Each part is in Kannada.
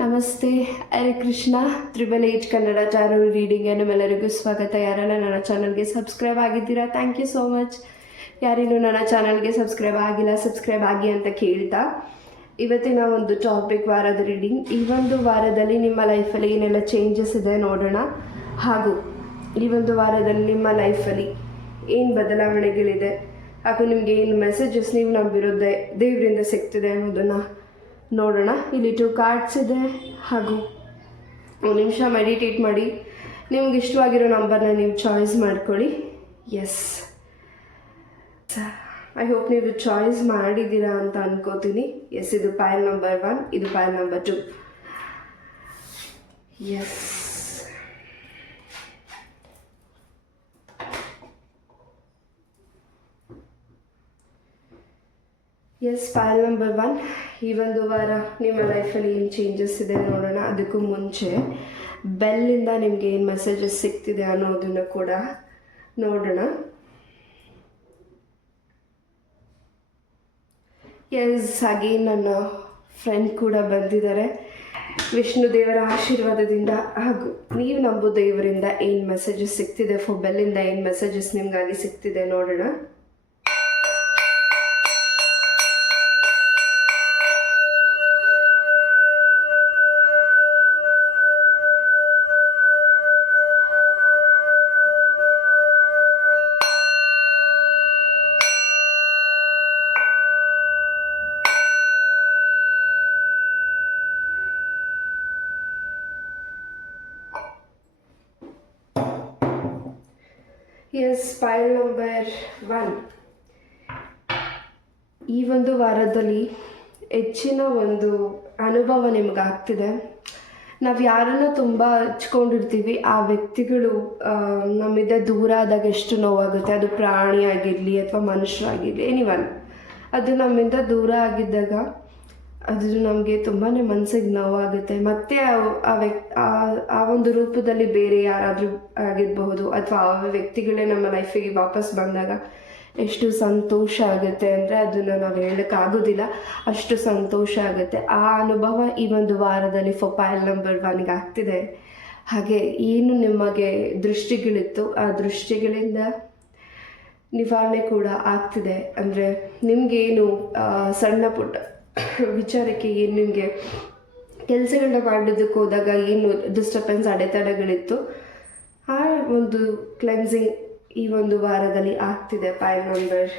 ನಮಸ್ತೆ. Hare Krishna. Triple H Kannada channel reading ನಿಮ್ಮೆಲ್ಲರಿಗೂ ಸ್ವಾಗತ. ಯಾರೆಲ್ಲ ನನ್ನ ಚಾನಲ್ಗೆ ಸಬ್ಸ್ಕ್ರೈಬ್ ಆಗಿದ್ದೀರಾ, ಥ್ಯಾಂಕ್ ಯು ಸೋ ಮಚ್. ಯಾರಿನ್ನೂ ನನ್ನ ಚಾನಲ್ಗೆ ಸಬ್ಸ್ಕ್ರೈಬ್ ಆಗಿಲ್ಲ, ಸಬ್ಸ್ಕ್ರೈಬ್ ಆಗಿ ಅಂತ ಕೇಳ್ತಾ ಇವತ್ತಿನ ಒಂದು ಟಾಪಿಕ್ ವಾರದ ರೀಡಿಂಗ್. ಈ ಒಂದು ವಾರದಲ್ಲಿ ನಿಮ್ಮ ಲೈಫಲ್ಲಿ ಏನೆಲ್ಲ ಚೇಂಜಸ್ ಇದೆ ನೋಡೋಣ, ಹಾಗೂ ಈ ಒಂದು ವಾರದಲ್ಲಿ ನಿಮ್ಮ ಲೈಫಲ್ಲಿ ಏನು ಬದಲಾವಣೆಗಳಿದೆ, ಹಾಗೂ ನಿಮಗೆ ಏನು ಮೆಸೇಜಸ್ ನೀವು ನಂಬಿರೋದೇ ದೇವರಿಂದ ಸಿಗ್ತಿದೆ ಅನ್ನೋದನ್ನು ನೋಡೋಣ. ಇಲ್ಲಿ 2 ಕಾರ್ಡ್ಸ್ ಇದೆ, ಹಾಗೂ ಒಂದು ನಿಮಿಷ ಮೆಡಿಟೇಟ್ ಮಾಡಿ ನಿಮ್ಗೆ ಇಷ್ಟವಾಗಿರೋ ನಂಬರ್ನ ನೀವು ಚಾಯ್ಸ್ ಮಾಡ್ಕೊಳ್ಳಿ. ಎಸ್, ಐ ಹೋಪ್ ನೀವು ಚಾಯ್ಸ್ ಮಾಡಿದ್ದೀರಾ ಅಂತ ಅನ್ಕೋತೀನಿ. ಎಸ್, ಇದು ಪೈಲ್ ನಂಬರ್ 1, ಇದು file number 2. Yes, file number 1. ಈ ಒಂದು ವಾರ ನಿಮ್ಮ ಲೈಫಲ್ಲಿ ಏನು ಚೇಂಜಸ್ ಇದೆ ನೋಡೋಣ. ಅದಕ್ಕೂ ಮುಂಚೆ ಬೆಲ್ಲಿಂದ ನಿಮಗೆ ಏನು ಮೆಸೇಜಸ್ ಸಿಗ್ತಿದೆ ಅನ್ನೋದನ್ನು ಕೂಡ ನೋಡೋಣ. ಎಸ್, ಹಾಗೆ ನನ್ನ ಫ್ರೆಂಡ್ ಕೂಡ ಬಂದಿದ್ದಾರೆ. ವಿಷ್ಣು ದೇವರ ಆಶೀರ್ವಾದದಿಂದ ಹಾಗೂ ನೀವು ನಂಬೋ ದೇವರಿಂದ ಏನು ಮೆಸೇಜಸ್ ಸಿಗ್ತಿದೆ, ಬೆಲ್ಲಿಂದ ಏನು ಮೆಸೇಜಸ್ ನಿಮಗಾಗಿ ಸಿಗ್ತಿದೆ ನೋಡೋಣ. Yes, file number 1. ಈ ಒಂದು ವಾರದಲ್ಲಿ ಹೆಚ್ಚಿನ ಒಂದು ಅನುಭವ ನಿಮಗಾಗ್ತಿದೆ. ನಾವು ಯಾರನ್ನು ತುಂಬ ಹಚ್ಕೊಂಡಿರ್ತೀವಿ, ಆ ವ್ಯಕ್ತಿಗಳು ನಮ್ಮಿಂದ ದೂರ ಆದಾಗ ಎಷ್ಟು ನೋವಾಗುತ್ತೆ. ಅದು ಪ್ರಾಣಿ ಆಗಿರಲಿ ಅಥವಾ ಮನುಷ್ಯರಾಗಿರಲಿ, ಎನಿವನ್, ಅದು ನಮ್ಮಿಂದ ದೂರ ಆಗಿದ್ದಾಗ ಅದು ನಮಗೆ ತುಂಬಾ ಮನಸ್ಸಿಗೆ ನೋವಾಗುತ್ತೆ. ಮತ್ತು ಆ ಒಂದು ರೂಪದಲ್ಲಿ ಬೇರೆ ಯಾರಾದರೂ ಆಗಿರಬಹುದು, ಅಥವಾ ಆ ವ್ಯಕ್ತಿಗಳೇ ನಮ್ಮ ಲೈಫಿಗೆ ವಾಪಸ್ ಬಂದಾಗ ಎಷ್ಟು ಸಂತೋಷ ಆಗುತ್ತೆ ಅಂದರೆ ಅದನ್ನು ನಾವು ಹೇಳೋಕ್ಕಾಗೋದಿಲ್ಲ, ಅಷ್ಟು ಸಂತೋಷ ಆಗುತ್ತೆ. ಆ ಅನುಭವ ಈ ಒಂದು ವಾರದಲ್ಲಿ ಫೈಲ್ ನಂಬರ್ 1ಗೆ ಆಗ್ತಿದೆ. ಹಾಗೆ ಏನು ನಿಮಗೆ ದೃಷ್ಟಿಗಳಿತ್ತು, ಆ ದೃಷ್ಟಿಗಳಿಂದ ನಿವಾರಣೆ ಕೂಡ ಆಗ್ತಿದೆ. ಅಂದರೆ ನಿಮಗೇನು ಸಣ್ಣ ಪುಟ್ಟ ವಿಚಾರಕ್ಕೆ ಏನು ನಿಮಗೆ ಕೆಲಸಗಳನ್ನ ಮಾಡೋದಕ್ಕೆ ಹೋದಾಗ ಏನು ಡಿಸ್ಟರ್ಬೆನ್ಸ್, ಅಡೆತಡೆಗಳಿತ್ತು, ಆ ಒಂದು ಕ್ಲೆನ್ಸಿಂಗ್ ಈ ಒಂದು ವಾರದಲ್ಲಿ ಆಗ್ತಿದೆ ಫೈಲ್ ನಂಬರ್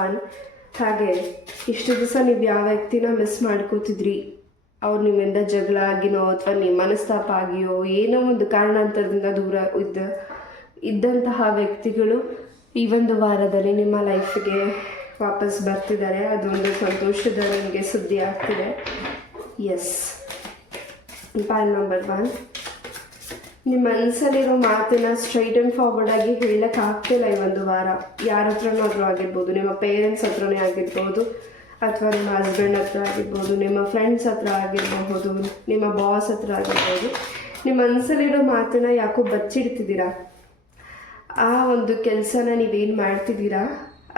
1. ಹಾಗೆ ಇಷ್ಟು ದಿವಸ ನೀವು ಯಾವ ವ್ಯಕ್ತಿನ ಮಿಸ್ ಮಾಡ್ಕೋತಿದ್ರಿ, ಅವ್ರು ನಿಮ್ಮಿಂದ ಜಗಳ ಆಗಿನೋ ಅಥವಾ ನಿಮ್ಮ ಮನಸ್ತಾಪ ಆಗಿಯೋ ಏನೋ ಒಂದು ಕಾರಣಾಂತರದಿಂದ ದೂರ ಇದ್ದಂತಹ ವ್ಯಕ್ತಿಗಳು ಈ ಒಂದು ವಾರದಲ್ಲಿ ನಿಮ್ಮ ಲೈಫಿಗೆ ವಾಪಸ್ ಬರ್ತಿದ್ದಾರೆ. ಅದೊಂದು ಸಂತೋಷದ ನಿಮಗೆ ಸುದ್ದಿ ಆಗ್ತಿದೆ. Yes, file number 1. ನಿಮ್ಮ ಮನಸ್ಸಲ್ಲಿರೋ ಮಾತನ್ನ ಸ್ಟ್ರೈಟ್ ಆ್ಯಂಡ್ ಫಾರ್ವರ್ಡ್ ಆಗಿ ಹೇಳೋಕ್ಕಾಗ್ತಿಲ್ಲ ಈ ಒಂದು ವಾರ. ಯಾರ ಹತ್ರನಾದ್ರೂ ಆಗಿರ್ಬೋದು, ನಿಮ್ಮ ಪೇರೆಂಟ್ಸ್ ಹತ್ರನೇ ಆಗಿರ್ಬೋದು, ಅಥವಾ ನಿಮ್ಮ ಹಸ್ಬೆಂಡ್ ಹತ್ರ ಆಗಿರ್ಬೋದು, ನಿಮ್ಮ ಫ್ರೆಂಡ್ಸ್ ಹತ್ರ ಆಗಿರಬಹುದು, ನಿಮ್ಮ ಬಾಸ್ ಹತ್ರ ಆಗಿರ್ಬೋದು. ನಿಮ್ಮ ಮನಸ್ಸಲ್ಲಿರೋ ಮಾತನ್ನ ಯಾಕೋ ಬಚ್ಚಿಡ್ತಿದ್ದೀರಾ. ಆ ಒಂದು ಕೆಲಸನ ನೀವೇನು ಮಾಡ್ತಿದ್ದೀರಾ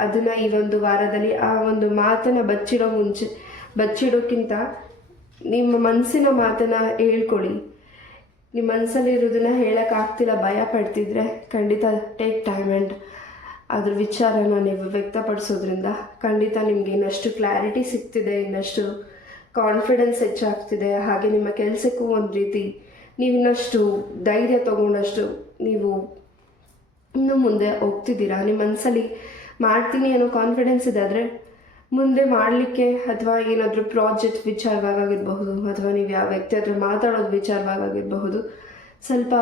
ಅದನ್ನು ಈ ಒಂದು ವಾರದಲ್ಲಿ ಆ ಒಂದು ಮಾತನ್ನು ಬಚ್ಚಿಡೋಕ್ಕಿಂತ ನಿಮ್ಮ ಮನಸ್ಸಿನ ಮಾತನ್ನು ಹೇಳ್ಕೊಳ್ಳಿ. ನಿಮ್ಮ ಮನಸ್ಸಲ್ಲಿ ಇರೋದನ್ನು ಹೇಳೋಕ್ಕಾಗ್ತಿಲ್ಲ, ಭಯ ಪಡ್ತಿದ್ರೆ ಖಂಡಿತ ಟೇಕ್ ಟೈಮ್ ಆ್ಯಂಡ್ ಅದ್ರ ವಿಚಾರನ ನೀವು ವ್ಯಕ್ತಪಡಿಸೋದ್ರಿಂದ ಖಂಡಿತ ನಿಮಗೆ ಇನ್ನಷ್ಟು ಕ್ಲಾರಿಟಿ ಸಿಗ್ತಿದೆ, ಇನ್ನಷ್ಟು ಕಾನ್ಫಿಡೆನ್ಸ್ ಹೆಚ್ಚಾಗ್ತಿದೆ. ಹಾಗೆ ನಿಮ್ಮ ಕೆಲಸಕ್ಕೂ ಒಂದು ರೀತಿ ನೀವು ಇನ್ನಷ್ಟು ಧೈರ್ಯ ತೊಗೊಂಡಷ್ಟು ನೀವು ಇನ್ನು ಮುಂದೆ ಹೋಗ್ತಿದ್ದೀರಾ. ನಿಮ್ಮ ಮನಸ್ಸಲ್ಲಿ ಮಾಡ್ತೀನಿ ಅನ್ನೋ ಕಾನ್ಫಿಡೆನ್ಸ್ ಇದೆ, ಆದರೆ ಮುಂದೆ ಮಾಡಲಿಕ್ಕೆ ಅಥವಾ ಏನಾದರೂ ಪ್ರಾಜೆಕ್ಟ್ ವಿಚಾರವಾಗಿರಬಹುದು, ಅಥವಾ ನೀವು ಯಾವ ವ್ಯಕ್ತಿ ಹತ್ರ ಮಾತಾಡೋದು ವಿಚಾರವಾಗಿರಬಹುದು, ಸ್ವಲ್ಪ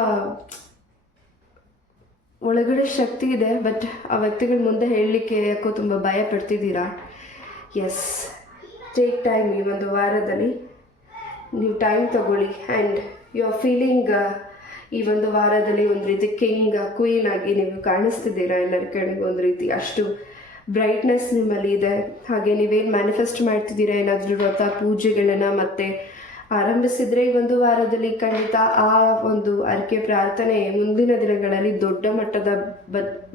ಒಳಗಡೆ ಶಕ್ತಿ ಇದೆ, ಬಟ್ ಆ ವ್ಯಕ್ತಿಗಳ ಮುಂದೆ ಹೇಳಲಿಕ್ಕೆ ಯಾಕೋ ತುಂಬ ಭಯ ಪಡ್ತಿದ್ದೀರಾ. S, take time. ಈ ಒಂದು ವಾರದಲ್ಲಿ ನೀವು ಟೈಮ್ ತಗೊಳ್ಳಿ ಆ್ಯಂಡ್ ಯು ಆರ್ ಫೀಲಿಂಗ್ ಈ ಒಂದು ವಾರದಲ್ಲಿ ಒಂದು ರೀತಿ ಕಿಂಗ್ ಕ್ವೀನ್ ಆಗಿ ನೀವು ಕಾಣಿಸ್ತಿದ್ದೀರಾ ಎಲ್ಲರ ಕಡೆಗೂ. ಒಂದು ರೀತಿ ಅಷ್ಟು ಬ್ರೈಟ್ನೆಸ್ ನಿಮ್ಮಲ್ಲಿ ಇದೆ. ಹಾಗೆ ನೀವೇನು ಮ್ಯಾನಿಫೆಸ್ಟ್ ಮಾಡ್ತಿದ್ದೀರಾ, ಏನಾದರೂ ವ್ರತ ಪೂಜೆಗಳನ್ನು ಮತ್ತೆ ಆರಂಭಿಸಿದರೆ ಈ ಒಂದು ವಾರದಲ್ಲಿ ಖಂಡಿತ ಆ ಒಂದು ಅರಿಕೆ ಪ್ರಾರ್ಥನೆ ಮುಂದಿನ ದಿನಗಳಲ್ಲಿ ದೊಡ್ಡ ಮಟ್ಟದ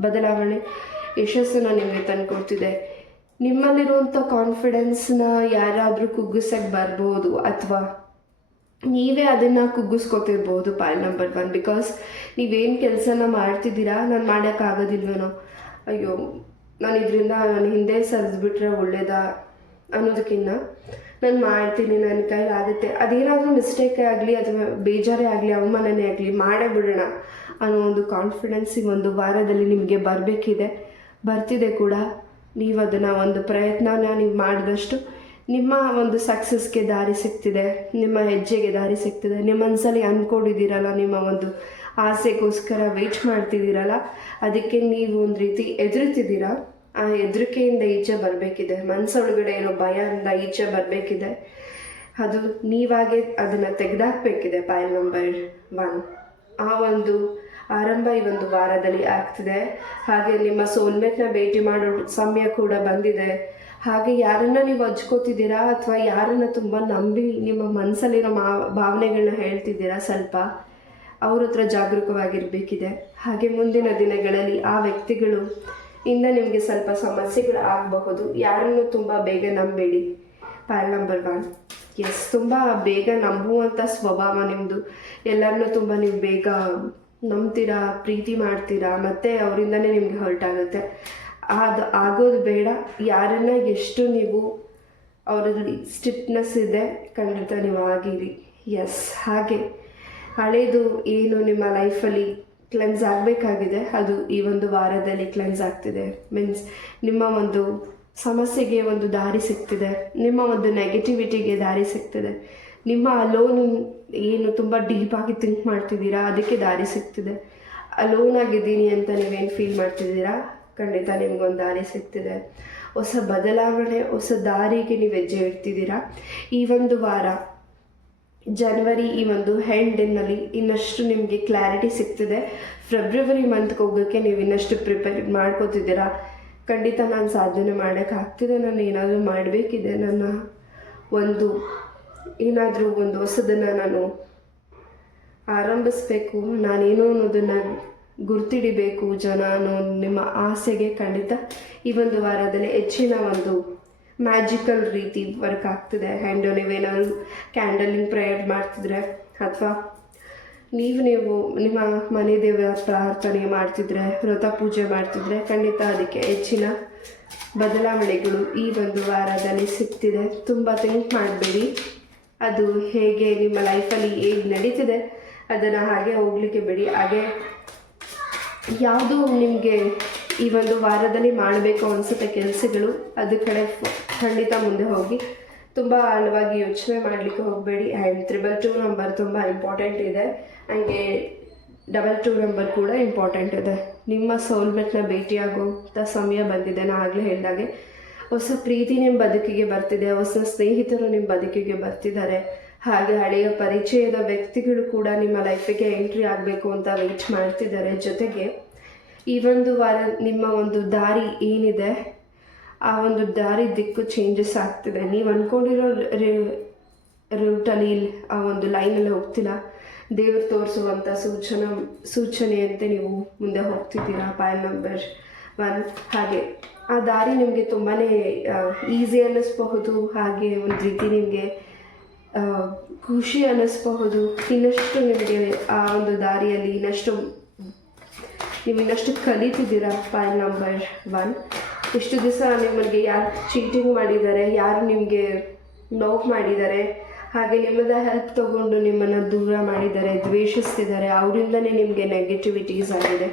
ಬದಲಾವಣೆ ಯಶಸ್ಸನ್ನು ನಿಮಗೆ ತಂದುಕೊಡ್ತಿದೆ. ನಿಮ್ಮಲ್ಲಿರುವಂಥ ಕಾನ್ಫಿಡೆನ್ಸ್ನ ಯಾರಾದರೂ ಕುಗ್ಗಿಸಕ್ಕೆ ಬರ್ಬೋದು, ಅಥವಾ ನೀವೇ ಅದನ್ನು ಕುಗ್ಗಿಸ್ಕೊತಿರ್ಬೋದು ಪಾಯಿಂಟ್ ನಂಬರ್ 1. ಬಿಕಾಸ್ ನೀವೇನು ಕೆಲಸನ ಮಾಡ್ತಿದ್ದೀರಾ, ನಾನು ಮಾಡೋಕ್ಕಾಗೋದಿಲ್ವೇನೋ, ಅಯ್ಯೋ ನಾನು ಇದರಿಂದ ನಾನು ಹಿಂದೆ ಸರಿದ್ಬಿಟ್ರೆ ಒಳ್ಳೇದಾ ಅನ್ನೋದಕ್ಕಿಂತ ನಾನು ಮಾಡ್ತೀನಿ, ನನ್ನ ಕೈಲಾಗುತ್ತೆ, ಅದೇನಾದರೂ ಮಿಸ್ಟೇಕೇ ಆಗಲಿ ಅಥವಾ ಬೇಜಾರೇ ಆಗಲಿ ಅವಮಾನನೇ ಆಗಲಿ ಮಾಡೇ ಬಿಡೋಣ ಅನ್ನೋ ಒಂದು ಕಾನ್ಫಿಡೆನ್ಸ್ ಈ ಒಂದು ವಾರದಲ್ಲಿ ನಿಮಗೆ ಬರಬೇಕಿದೆ, ಬರ್ತಿದೆ ಕೂಡ. ನೀವು ಅದನ್ನು ಒಂದು ಪ್ರಯತ್ನನ ನೀವು ಮಾಡಿದಷ್ಟು ನಿಮ್ಮ ಒಂದು ಸಕ್ಸಸ್ಗೆ ದಾರಿ ಸಿಗ್ತಿದೆ, ನಿಮ್ಮ ಹೆಜ್ಜೆಗೆ ದಾರಿ ಸಿಗ್ತಿದೆ. ನಿಮ್ಮ ಮನಸ್ಸಲ್ಲಿ ಅಂದ್ಕೊಂಡಿದ್ದೀರಲ್ಲ, ನಿಮ್ಮ ಒಂದು ಆಸೆಗೋಸ್ಕರ ವೆಯ್ಟ್ ಮಾಡ್ತಿದ್ದೀರಲ್ಲ, ಅದಕ್ಕೆ ನೀವು ಒಂದು ರೀತಿ ಎದುರುತ್ತಿದ್ದೀರಾ. ಆ ಹೆದರಿಕೆಯಿಂದ ಈಚೆ ಬರಬೇಕಿದೆ, ಮನಸ್ಸೊಳಗಡೆ ಇರೋ ಭಯದಿಂದ ಈಚೆ ಬರಬೇಕಿದೆ. ಅದು ನೀವಾಗೆ ಅದನ್ನು ತೆಗೆದಾಕಬೇಕಿದೆ ಪಾಯಿಂಟ್ ನಂಬರ್ 1. ಆ ಒಂದು ಆರಂಭ ಈ ಒಂದು ವಾರದಲ್ಲಿ ಆಗ್ತಿದೆ. ಹಾಗೆ ನಿಮ್ಮ ಸೋಲ್ಮೇಟ್ನ ಭೇಟಿ ಮಾಡೋ ಸಮಯ ಕೂಡ ಬಂದಿದೆ. ಹಾಗೆ ಯಾರನ್ನ ನೀವು ಹಚ್ಕೋತಿದ್ದೀರಾ ಅಥವಾ ಯಾರನ್ನ ತುಂಬ ನಂಬಿ ನಿಮ್ಮ ಮನಸ್ಸಲ್ಲಿರೋ ಭಾವನೆಗಳನ್ನ ಹೇಳ್ತಿದ್ದೀರಾ, ಸ್ವಲ್ಪ ಅವ್ರ ಹತ್ರ ಜಾಗರೂಕವಾಗಿರಬೇಕಿದೆ. ಹಾಗೆ ಮುಂದಿನ ದಿನಗಳಲ್ಲಿ ಆ ವ್ಯಕ್ತಿಗಳು ಇಂದ ನಿಮಗೆ ಸ್ವಲ್ಪ ಸಮಸ್ಯೆಗಳು ಆಗಬಹುದು. ಯಾರನ್ನು ತುಂಬ ಬೇಗ ನಂಬೇಡಿ ಪಾಯಿಂಟ್ ನಂಬರ್ 1. ಎಸ್, ತುಂಬ ಬೇಗ ನಂಬುವಂಥ ಸ್ವಭಾವ ನಿಮ್ಮದು. ಎಲ್ಲರನ್ನೂ ತುಂಬ ನೀವು ಬೇಗ ನಂಬ್ತೀರಾ, ಪ್ರೀತಿ ಮಾಡ್ತೀರಾ, ಮತ್ತು ಅವರಿಂದನೇ ನಿಮಗೆ ಹರ್ಟ್ ಆಗುತ್ತೆ. ಅದು ಆಗೋದು ಬೇಡ. ಯಾರನ್ನ ಎಷ್ಟು ನೀವು ಅವರಲ್ಲಿ ಸ್ಟ್ರಿಕ್ಟ್ನೆಸ್ ಇದೆ, ಖಂಡಿತ ನೀವು ಆಗಿರಿ. ಎಸ್, ಹಾಗೆ ಹಳೇದು ಏನು ನಿಮ್ಮ ಲೈಫಲ್ಲಿ ಕ್ಲೆನ್ಸ್ ಆಗಬೇಕಾಗಿದೆ ಅದು ಈ ಒಂದು ವಾರದಲ್ಲಿ ಕ್ಲೆನ್ಸ್ ಆಗ್ತಿದೆ. ಮೀನ್ಸ್ ನಿಮ್ಮ ಒಂದು ಸಮಸ್ಯೆಗೆ ಒಂದು ದಾರಿ ಸಿಗ್ತಿದೆ, ನಿಮ್ಮ ಒಂದು ನೆಗೆಟಿವಿಟಿಗೆ ದಾರಿ ಸಿಗ್ತಿದೆ, ನಿಮ್ಮ ಅಲೋನ್ ಏನು ತುಂಬ ಡೀಪಾಗಿ ಥಿಂಕ್ ಮಾಡ್ತಿದ್ದೀರಾ ಅದಕ್ಕೆ ದಾರಿ ಸಿಗ್ತಿದೆ. ಅಲೋನ್ ಆಗಿದ್ದೀನಿ ಅಂತ ನೀವೇನು ಫೀಲ್ ಮಾಡ್ತಿದ್ದೀರಾ, ಖಂಡಿತ ನಿಮಗೊಂದು ದಾರಿ ಸಿಗ್ತಿದೆ. ಹೊಸ ಬದಲಾವಣೆ, ಹೊಸ ದಾರಿಗೆ ನೀವು ಹೆಜ್ಜೆ ಇಡ್ತಿದ್ದೀರಾ. ಈ ಒಂದು ವಾರ ಜನವರಿ ಈ ಒಂದು ಎಂಡಿನಲ್ಲಿ ಇನ್ನಷ್ಟು ನಿಮಗೆ ಕ್ಲಾರಿಟಿ ಸಿಗ್ತಿದೆ. ಫೆಬ್ರವರಿ ಮಂತ್ಗೆ ಹೋಗೋಕ್ಕೆ ನೀವು ಇನ್ನಷ್ಟು ಪ್ರಿಪೇರ್ ಮಾಡ್ಕೋತಿದ್ದೀರಾ. ಖಂಡಿತ ನಾನು ಸಾಧನೆ ಮಾಡೋಕ್ಕಾಗ್ತಿದೆ, ನಾನು ಏನಾದರೂ ಮಾಡಬೇಕಿದೆ, ನನ್ನ ಒಂದು ಏನಾದರೂ ಒಂದು ಹೊಸದನ್ನು ನಾನು ಆರಂಭಿಸಬೇಕು, ನಾನೇನೋ ಅನ್ನೋದನ್ನು ಗುರ್ತಿಡಿಬೇಕು ಜನ ಅನ್ನೋ ನಿಮ್ಮ ಆಸೆಗೆ ಖಂಡಿತ ಈ ಒಂದು ವಾರದಲ್ಲಿ ಹೆಚ್ಚಿನ ಒಂದು ಮ್ಯಾಜಿಕಲ್ ರೀತಿ ವರ್ಕ್ ಆಗ್ತಿದೆ. ಆ್ಯಂಡ್ ನೀವೇನಾದ್ರು ಕ್ಯಾಂಡಲಿಂಗ್ ಪ್ರೇಯರ್ ಮಾಡ್ತಿದ್ರೆ ಅಥವಾ ನೀವು ನಿಮ್ಮ ಮನೆ ದೇವರ ಪ್ರಾರ್ಥನೆ ಮಾಡ್ತಿದ್ರೆ, ವ್ರತ ಪೂಜೆ ಮಾಡ್ತಿದ್ರೆ, ಖಂಡಿತ ಅದಕ್ಕೆ ಹೆಚ್ಚಿನ ಬದಲಾವಣೆಗಳು ಈ ಒಂದು ವಾರದಲ್ಲಿ ಸಿಗ್ತಿದೆ. ತುಂಬ ಥಿಂಕ್ ಮಾಡಬೇಡಿ, ಅದು ಹೇಗೆ ನಿಮ್ಮ ಲೈಫಲ್ಲಿ ಹೇಗೆ ನಡೀತಿದೆ ಅದನ್ನು ಹಾಗೆ ಹೋಗಲಿಕ್ಕೆ ಬಿಡಿ. ಹಾಗೆ ಯಾವುದು ನಿಮಗೆ ಈ ಒಂದು ವಾರದಲ್ಲಿ ಮಾಡಬೇಕು ಅನಿಸುತ್ತೆ ಕೆಲಸಗಳು, ಅದ್ರ ಕಡೆ ಖಂಡಿತ ಮುಂದೆ ಹೋಗಿ. ತುಂಬ ಆಳವಾಗಿ ಯೋಚನೆ ಮಾಡಲಿಕ್ಕೆ ಹೋಗಬೇಡಿ. ಆ್ಯಂಡ್ 222 ನಂಬರ್ ತುಂಬ ಇಂಪಾರ್ಟೆಂಟ್ ಇದೆ. ಹಾಗೆ 22 ನಂಬರ್ ಕೂಡ ಇಂಪಾರ್ಟೆಂಟ್ ಇದೆ. ನಿಮ್ಮ ಸೋಲ್ಮೇಟ್ನ ಭೇಟಿಯಾಗುವಂಥ ಸಮಯ ಬಂದಿದೆ. ನಾನು ಆಗಲೇ ಹೇಳಿದಾಗೆ ಹೊಸ ಪ್ರೀತಿ ನಿಮ್ಮ ಬದುಕಿಗೆ ಬರ್ತಿದೆ, ಹೊಸ ಸ್ನೇಹಿತರು ನಿಮ್ಮ ಬದುಕಿಗೆ ಬರ್ತಿದ್ದಾರೆ. ಹಾಗೆ ಹಳೆಯ ಪರಿಚಯದ ವ್ಯಕ್ತಿಗಳು ಕೂಡ ನಿಮ್ಮ ಲೈಫಿಗೆ ಎಂಟ್ರಿ ಆಗಬೇಕು ಅಂತ ವೆಯ್ಟ್ ಮಾಡ್ತಿದ್ದಾರೆ. ಜೊತೆಗೆ ಈ ಒಂದು ವಾರ ನಿಮ್ಮ ಒಂದು ದಾರಿ ಏನಿದೆ ಆ ಒಂದು ದಾರಿ ದಿಕ್ಕು ಚೇಂಜಸ್ ಆಗ್ತಿದೆ. ನೀವು ಅಂದ್ಕೊಂಡಿರೋ ರೂಟಲ್ಲಿ ಆ ಒಂದು ಲೈನಲ್ಲಿ ಹೋಗ್ತಿಲ್ಲ, ದೇವರು ತೋರಿಸುವಂಥ ಸೂಚನೆಯಂತೆ ನೀವು ಮುಂದೆ ಹೋಗ್ತಿದ್ದೀರಾ ಪಾಯಿಂಟ್ ನಂಬರ್ 1. ಹಾಗೆ ಆ ದಾರಿ ನಿಮಗೆ ತುಂಬಾ ಈಸಿ ಅನ್ನಿಸ್ಬಹುದು, ಹಾಗೆ ಒಂದು ರೀತಿ ನಿಮಗೆ ಖುಷಿ ಅನ್ನಿಸ್ಬಹುದು. ಇನ್ನಷ್ಟು ನಿಮಗೆ ಆ ಒಂದು ದಾರಿಯಲ್ಲಿ ನೀವು ಇನ್ನಷ್ಟು ಕಲಿತಿದ್ದೀರಾ ಪಾಯಿಂಟ್ ನಂಬರ್ 1. ಇಷ್ಟು ದಿವಸ ನಿಮಗೆ ಯಾರು ಚೀಟಿಂಗ್ ಮಾಡಿದ್ದಾರೆ, ಯಾರು ನಿಮಗೆ ನೋವು ಮಾಡಿದ್ದಾರೆ, ಹಾಗೆ ನಿಮ್ಮದ ಹೆಲ್ಪ್ ತೊಗೊಂಡು ನಿಮ್ಮನ್ನು ದೂರ ಮಾಡಿದ್ದಾರೆ, ದ್ವೇಷಿಸ್ತಿದ್ದಾರೆ, ಅವರಿಂದನೇ ನಿಮಗೆ ನೆಗೆಟಿವಿಟೀಸ್ ಆಗಿದೆ.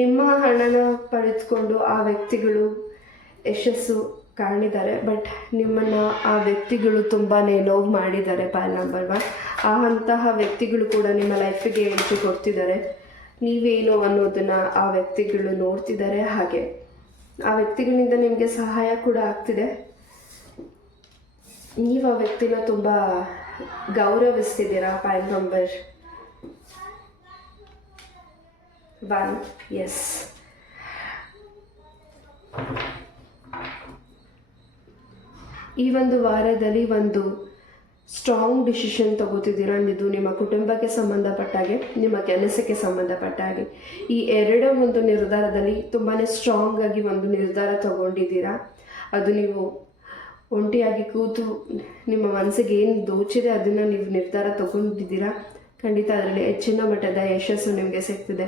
ನಿಮ್ಮ ಹಣನ ಪಡೆದುಕೊಂಡು ಆ ವ್ಯಕ್ತಿಗಳು ಯಶಸ್ಸು ಕಾಣಿದ್ದಾರೆ, ಬಟ್ ನಿಮ್ಮನ್ನು ಆ ವ್ಯಕ್ತಿಗಳು ತುಂಬಾ ನೋವು ಮಾಡಿದ್ದಾರೆ ಪಾಯಿಂಟ್ ನಂಬರ್ 1. ಅಂತಹ ವ್ಯಕ್ತಿಗಳು ಕೂಡ ನಿಮ್ಮ ಲೈಫಿಗೆ ಎಂಟ್ರಿ ಕೊಡ್ತಿದ್ದಾರೆ. ನೀವೇನು ಅನ್ನೋದನ್ನು ಆ ವ್ಯಕ್ತಿಗಳು ನೋಡ್ತಿದ್ದಾರೆ. ಹಾಗೆ ಆ ವ್ಯಕ್ತಿಗಳಿಂದ ನಿಮಗೆ ಸಹಾಯ ಕೂಡ ಆಗ್ತಿದೆ. ನೀವು ಆ ವ್ಯಕ್ತಿನ ತುಂಬ ಗೌರವಿಸ್ತಿದ್ದೀರಾ ಪಾಯಿಂಟ್ ನಂಬರ್ 1. ಎಸ್, ಈ ಒಂದು ವಾರದಲ್ಲಿ ಒಂದು ಸ್ಟ್ರಾಂಗ್ ಡಿಸಿಷನ್ ತಗೋತಿದ್ದೀರಾ. ಇದು ನಿಮ್ಮ ಕುಟುಂಬಕ್ಕೆ ಸಂಬಂಧಪಟ್ಟ ಹಾಗೆ, ನಿಮ್ಮ ಕೆಲಸಕ್ಕೆ ಸಂಬಂಧಪಟ್ಟ ಹಾಗೆ ಈ ಎರಡೂ ಒಂದು ನಿರ್ಧಾರದಲ್ಲಿ ತುಂಬಾ ಸ್ಟ್ರಾಂಗ್ ಆಗಿ ಒಂದು ನಿರ್ಧಾರ ತಗೊಂಡಿದ್ದೀರಾ. ಅದು ನೀವು ಒಂಟಿಯಾಗಿ ಕೂತು ನಿಮ್ಮ ಮನಸ್ಸಿಗೆ ಏನು ದೋಚಿದೆ ಅದನ್ನು ನೀವು ನಿರ್ಧಾರ ತಗೊಂಡಿದ್ದೀರಾ. ಖಂಡಿತ ಅದರಲ್ಲಿ ಹೆಚ್ಚಿನ ಮಟ್ಟದ ಯಶಸ್ಸು ನಿಮಗೆ ಸಿಗ್ತಿದೆ.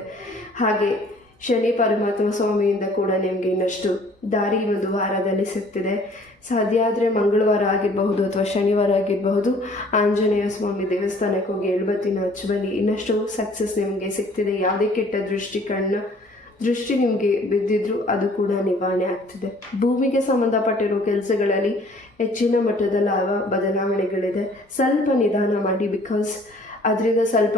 ಹಾಗೆ ಶನಿ ಪರಮಾತ್ಮ ಸ್ವಾಮಿಯಿಂದ ಕೂಡ ನಿಮಗೆ ಇನ್ನಷ್ಟು ದಾರಿ ಒಂದು ವಾರದಲ್ಲಿ ಸಿಗ್ತಿದೆ. ಸಾಧ್ಯ ಆದರೆ ಮಂಗಳವಾರ ಆಗಿರಬಹುದು ಅಥವಾ ಶನಿವಾರ ಆಗಿರಬಹುದು, ಆಂಜನೇಯ ಸ್ವಾಮಿ ದೇವಸ್ಥಾನಕ್ಕೆ ಹೋಗಿ ಎಳ್ಬತ್ತಿನ ಹಚ್ಚಿ ಬನ್ನಿ. ಇನ್ನಷ್ಟು ಸಕ್ಸಸ್ ನಿಮಗೆ ಸಿಗ್ತಿದೆ. ಯಾವುದೇ ಕೆಟ್ಟ ದೃಷ್ಟಿ ನಿಮಗೆ ಬಿದ್ದಿದ್ರು ಅದು ಕೂಡ ನಿವಾರಣೆ ಆಗ್ತಿದೆ. ಭೂಮಿಗೆ ಸಂಬಂಧಪಟ್ಟಿರೋ ಕೆಲಸಗಳಲ್ಲಿ ಹೆಚ್ಚಿನ ಮಟ್ಟದ ಲಾಭ ಬದಲಾವಣೆಗಳಿದೆ. ಸ್ವಲ್ಪ ನಿಧಾನ ಮಾಡಿ, ಬಿಕಾಸ್ ಅದರಿಂದ ಸ್ವಲ್ಪ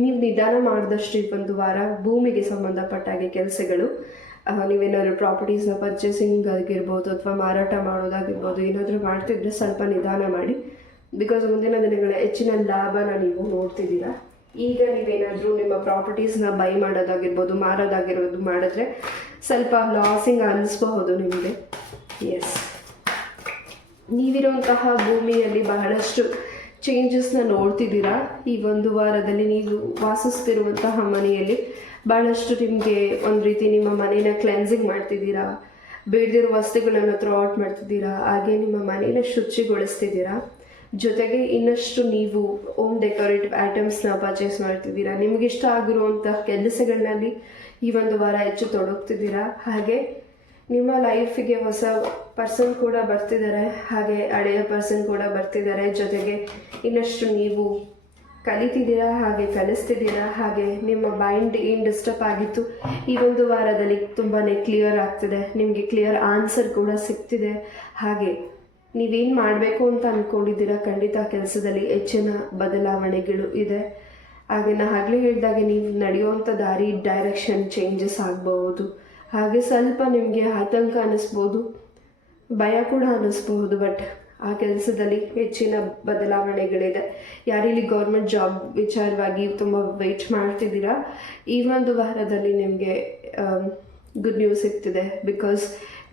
ನೀವು ನಿಧಾನ ಮಾಡಿದಷ್ಟು ಒಂದು ವಾರ ಭೂಮಿಗೆ ಸಂಬಂಧಪಟ್ಟಾಗೆ ಕೆಲಸಗಳು, ನೀವೇನಾದರೂ ಪ್ರಾಪರ್ಟೀಸ್ನ ಪರ್ಚೇಸಿಂಗ್ ಆಗಿರ್ಬೋದು ಅಥವಾ ಮಾರಾಟ ಮಾಡೋದಾಗಿರ್ಬೋದು, ಏನಾದರೂ ಮಾಡ್ತಿದ್ರೆ ಸ್ವಲ್ಪ ನಿಧಾನ ಮಾಡಿ. ಬಿಕಾಸ್ ಮುಂದಿನ ದಿನಗಳ ಹೆಚ್ಚಿನ ಲಾಭನ ನೀವು ನೋಡ್ತಿದ್ದೀರಾ. ಈಗ ನೀವೇನಾದರೂ ನಿಮ್ಮ ಪ್ರಾಪರ್ಟೀಸ್ನ ಬೈ ಮಾಡೋದಾಗಿರ್ಬೋದು, ಮಾರೋದಾಗಿರ್ಬೋದು ಮಾಡಿದ್ರೆ ಸ್ವಲ್ಪ ಲಾಸಿಂಗ್ ಅನ್ನಿಸ್ಬಹುದು ನಿಮಗೆ. ಎಸ್, ನೀವಿರುವಂತಹ ಭೂಮಿಯಲ್ಲಿ ಬಹಳಷ್ಟು ಚೇಂಜಸ್ನ ನೋಡ್ತಿದ್ದೀರಾ. ಈ ಒಂದು ವಾರದಲ್ಲಿ ನೀವು ವಾಸಿಸ್ತಿರುವಂತಹ ಮನೆಯಲ್ಲಿ ಭಾಳಷ್ಟು ನಿಮಗೆ ಒಂದು ರೀತಿ ನಿಮ್ಮ ಮನೇನ ಕ್ಲೆನ್ಸಿಂಗ್ ಮಾಡ್ತಿದ್ದೀರಾ, ಬೇಡದಿರೋ ವಸ್ತುಗಳನ್ನು ಥ್ರೋ ಔಟ್ ಮಾಡ್ತಿದ್ದೀರಾ, ಹಾಗೆ ನಿಮ್ಮ ಮನೇನ ಶುಚಿಗೊಳಿಸ್ತಿದ್ದೀರಾ. ಜೊತೆಗೆ ಇನ್ನಷ್ಟು ನೀವು ಹೋಮ್ ಡೆಕೋರೇಟಿವ್ ಐಟಮ್ಸ್ನ ಪರ್ಚೇಸ್ ಮಾಡ್ತಿದ್ದೀರಾ. ನಿಮಗಿಷ್ಟ ಆಗಿರುವಂಥ ಕೆಲಸಗಳಲ್ಲಿ ಈ ಒಂದು ವಾರ ಹೆಚ್ಚು ತೊಡಗ್ತಿದ್ದೀರಾ. ಹಾಗೆ ನಿಮ್ಮ ಲೈಫಿಗೆ ಹೊಸ ಪರ್ಸನ್ ಕೂಡ ಬರ್ತಿದ್ದಾರೆ, ಹಾಗೆ ಹಳೆಯ ಪರ್ಸನ್ ಕೂಡ ಬರ್ತಿದ್ದಾರೆ. ಜೊತೆಗೆ ಇನ್ನಷ್ಟು ನೀವು ಕಲಿತಿದ್ದೀರಾ, ಹಾಗೆ ಕಲಿಸ್ತಿದ್ದೀರಾ. ಹಾಗೆ ನಿಮ್ಮ ಮೈಂಡ್ ಏನು ಡಿಸ್ಟರ್ಬ್ ಆಗಿತ್ತು ಈ ಒಂದು ವಾರದಲ್ಲಿ ತುಂಬಾ ಕ್ಲಿಯರ್ ಆಗ್ತಿದೆ. ನಿಮಗೆ ಕ್ಲಿಯರ್ ಆನ್ಸರ್ ಕೂಡ ಸಿಗ್ತಿದೆ. ಹಾಗೆ ನೀವೇನು ಮಾಡಬೇಕು ಅಂತ ಅಂದ್ಕೊಂಡಿದ್ದೀರಾ, ಖಂಡಿತ ಕೆಲಸದಲ್ಲಿ ಹೆಚ್ಚಿನ ಬದಲಾವಣೆಗಳು ಇದೆ. ಹಾಗೆ ನಾನು ಆಗಲೇ ಹೇಳಿದಾಗೆ ನೀವು ನಡೆಯುವಂಥ ದಾರಿ ಡೈರೆಕ್ಷನ್ ಚೇಂಜಸ್ ಆಗಬಹುದು. ಹಾಗೆ ಸ್ವಲ್ಪ ನಿಮಗೆ ಆತಂಕ ಅನ್ನಿಸ್ಬೋದು, ಭಯ ಕೂಡ ಅನ್ನಿಸ್ಬಹುದು. ಬಟ್ ಆ ಕೆಲಸದಲ್ಲಿ ಹೆಚ್ಚಿನ ಬದಲಾವಣೆಗಳಿದೆ. ಯಾರಿಲ್ಲಿ ಗೌರ್ಮೆಂಟ್ ಜಾಬ್ ವಿಚಾರವಾಗಿ ತುಂಬ ವೆಯ್ಟ್ ಮಾಡ್ತಿದ್ದೀರಾ, ಈ ಒಂದು ವಾರದಲ್ಲಿ ನಿಮಗೆ ಗುಡ್ ನ್ಯೂಸ್ ಸಿಗ್ತಿದೆ. ಬಿಕಾಸ್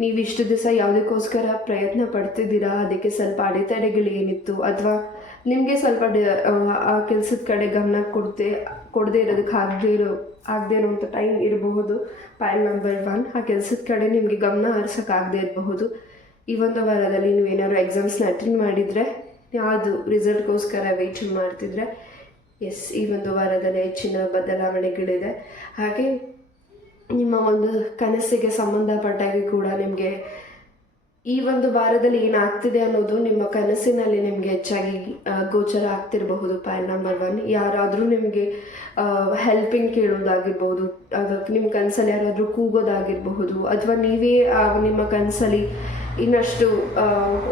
ನೀವು ಇಷ್ಟು ದಿವಸ ಯಾವುದಕ್ಕೋಸ್ಕರ ಪ್ರಯತ್ನ ಪಡ್ತಿದ್ದೀರಾ ಅದಕ್ಕೆ ಸ್ವಲ್ಪ ಅಡೆತಡೆಗಳು ಏನಿತ್ತು, ಅಥವಾ ನಿಮಗೆ ಸ್ವಲ್ಪ ಆ ಕೆಲಸದ ಕಡೆ ಗಮನ ಕೊಡದೇ ಇರೋದಕ್ಕೆ ಆಗದೇ ಇರೋಂಥ ಟೈಮ್ ಇರಬಹುದು. ಫೈಲ್ ನಂಬರ್ 1, ಆ ಕೆಲಸದ ಕಡೆ ನಿಮಗೆ ಗಮನ ಹರಿಸೋಕ್ಕಾಗದೇ ಇರಬಹುದು. ಈ ಒಂದು ವಾರದಲ್ಲಿ ನೀವೇನಾದ್ರು ಎಕ್ಸಾಮ್ಸ್ನ ಅಟೆಂಡ್ ಮಾಡಿದರೆ, ಯಾವುದು ರಿಸಲ್ಟ್ಗೋಸ್ಕರ ವೆಯ್ಟ್ ಮಾಡ್ತಿದ್ರೆ, ಎಸ್, ಈ ಒಂದು ವಾರದಲ್ಲಿ ಹೆಚ್ಚಿನ ಬದಲಾವಣೆಗಳಿದೆ. ಹಾಗೆ ನಿಮ್ಮ ಒಂದು ಕನಸಿಗೆ ಸಂಬಂಧಪಟ್ಟಾಗೆ ಕೂಡ ನಿಮಗೆ ಈ ಒಂದು ವಾರದಲ್ಲಿ ಏನಾಗ್ತಿದೆ ಅನ್ನೋದು ನಿಮ್ಮ ಕನಸಿನಲ್ಲಿ ನಿಮಗೆ ಹೆಚ್ಚಾಗಿ ಗೋಚರ ಆಗ್ತಿರಬಹುದು. ಫೈಲ್ ನಂಬರ್ 1, ಯಾರಾದರೂ ನಿಮಗೆ ಹೆಲ್ಪಿಂಗ್ ಕೇಳೋದಾಗಿರ್ಬೋದು, ಅದಕ್ಕೆ ನಿಮ್ಮ ಕನಸಲ್ಲಿ ಯಾರಾದರೂ ಕೂಗೋದಾಗಿರಬಹುದು, ಅಥವಾ ನೀವೇ ನಿಮ್ಮ ಕನಸಲ್ಲಿ ಇನ್ನಷ್ಟು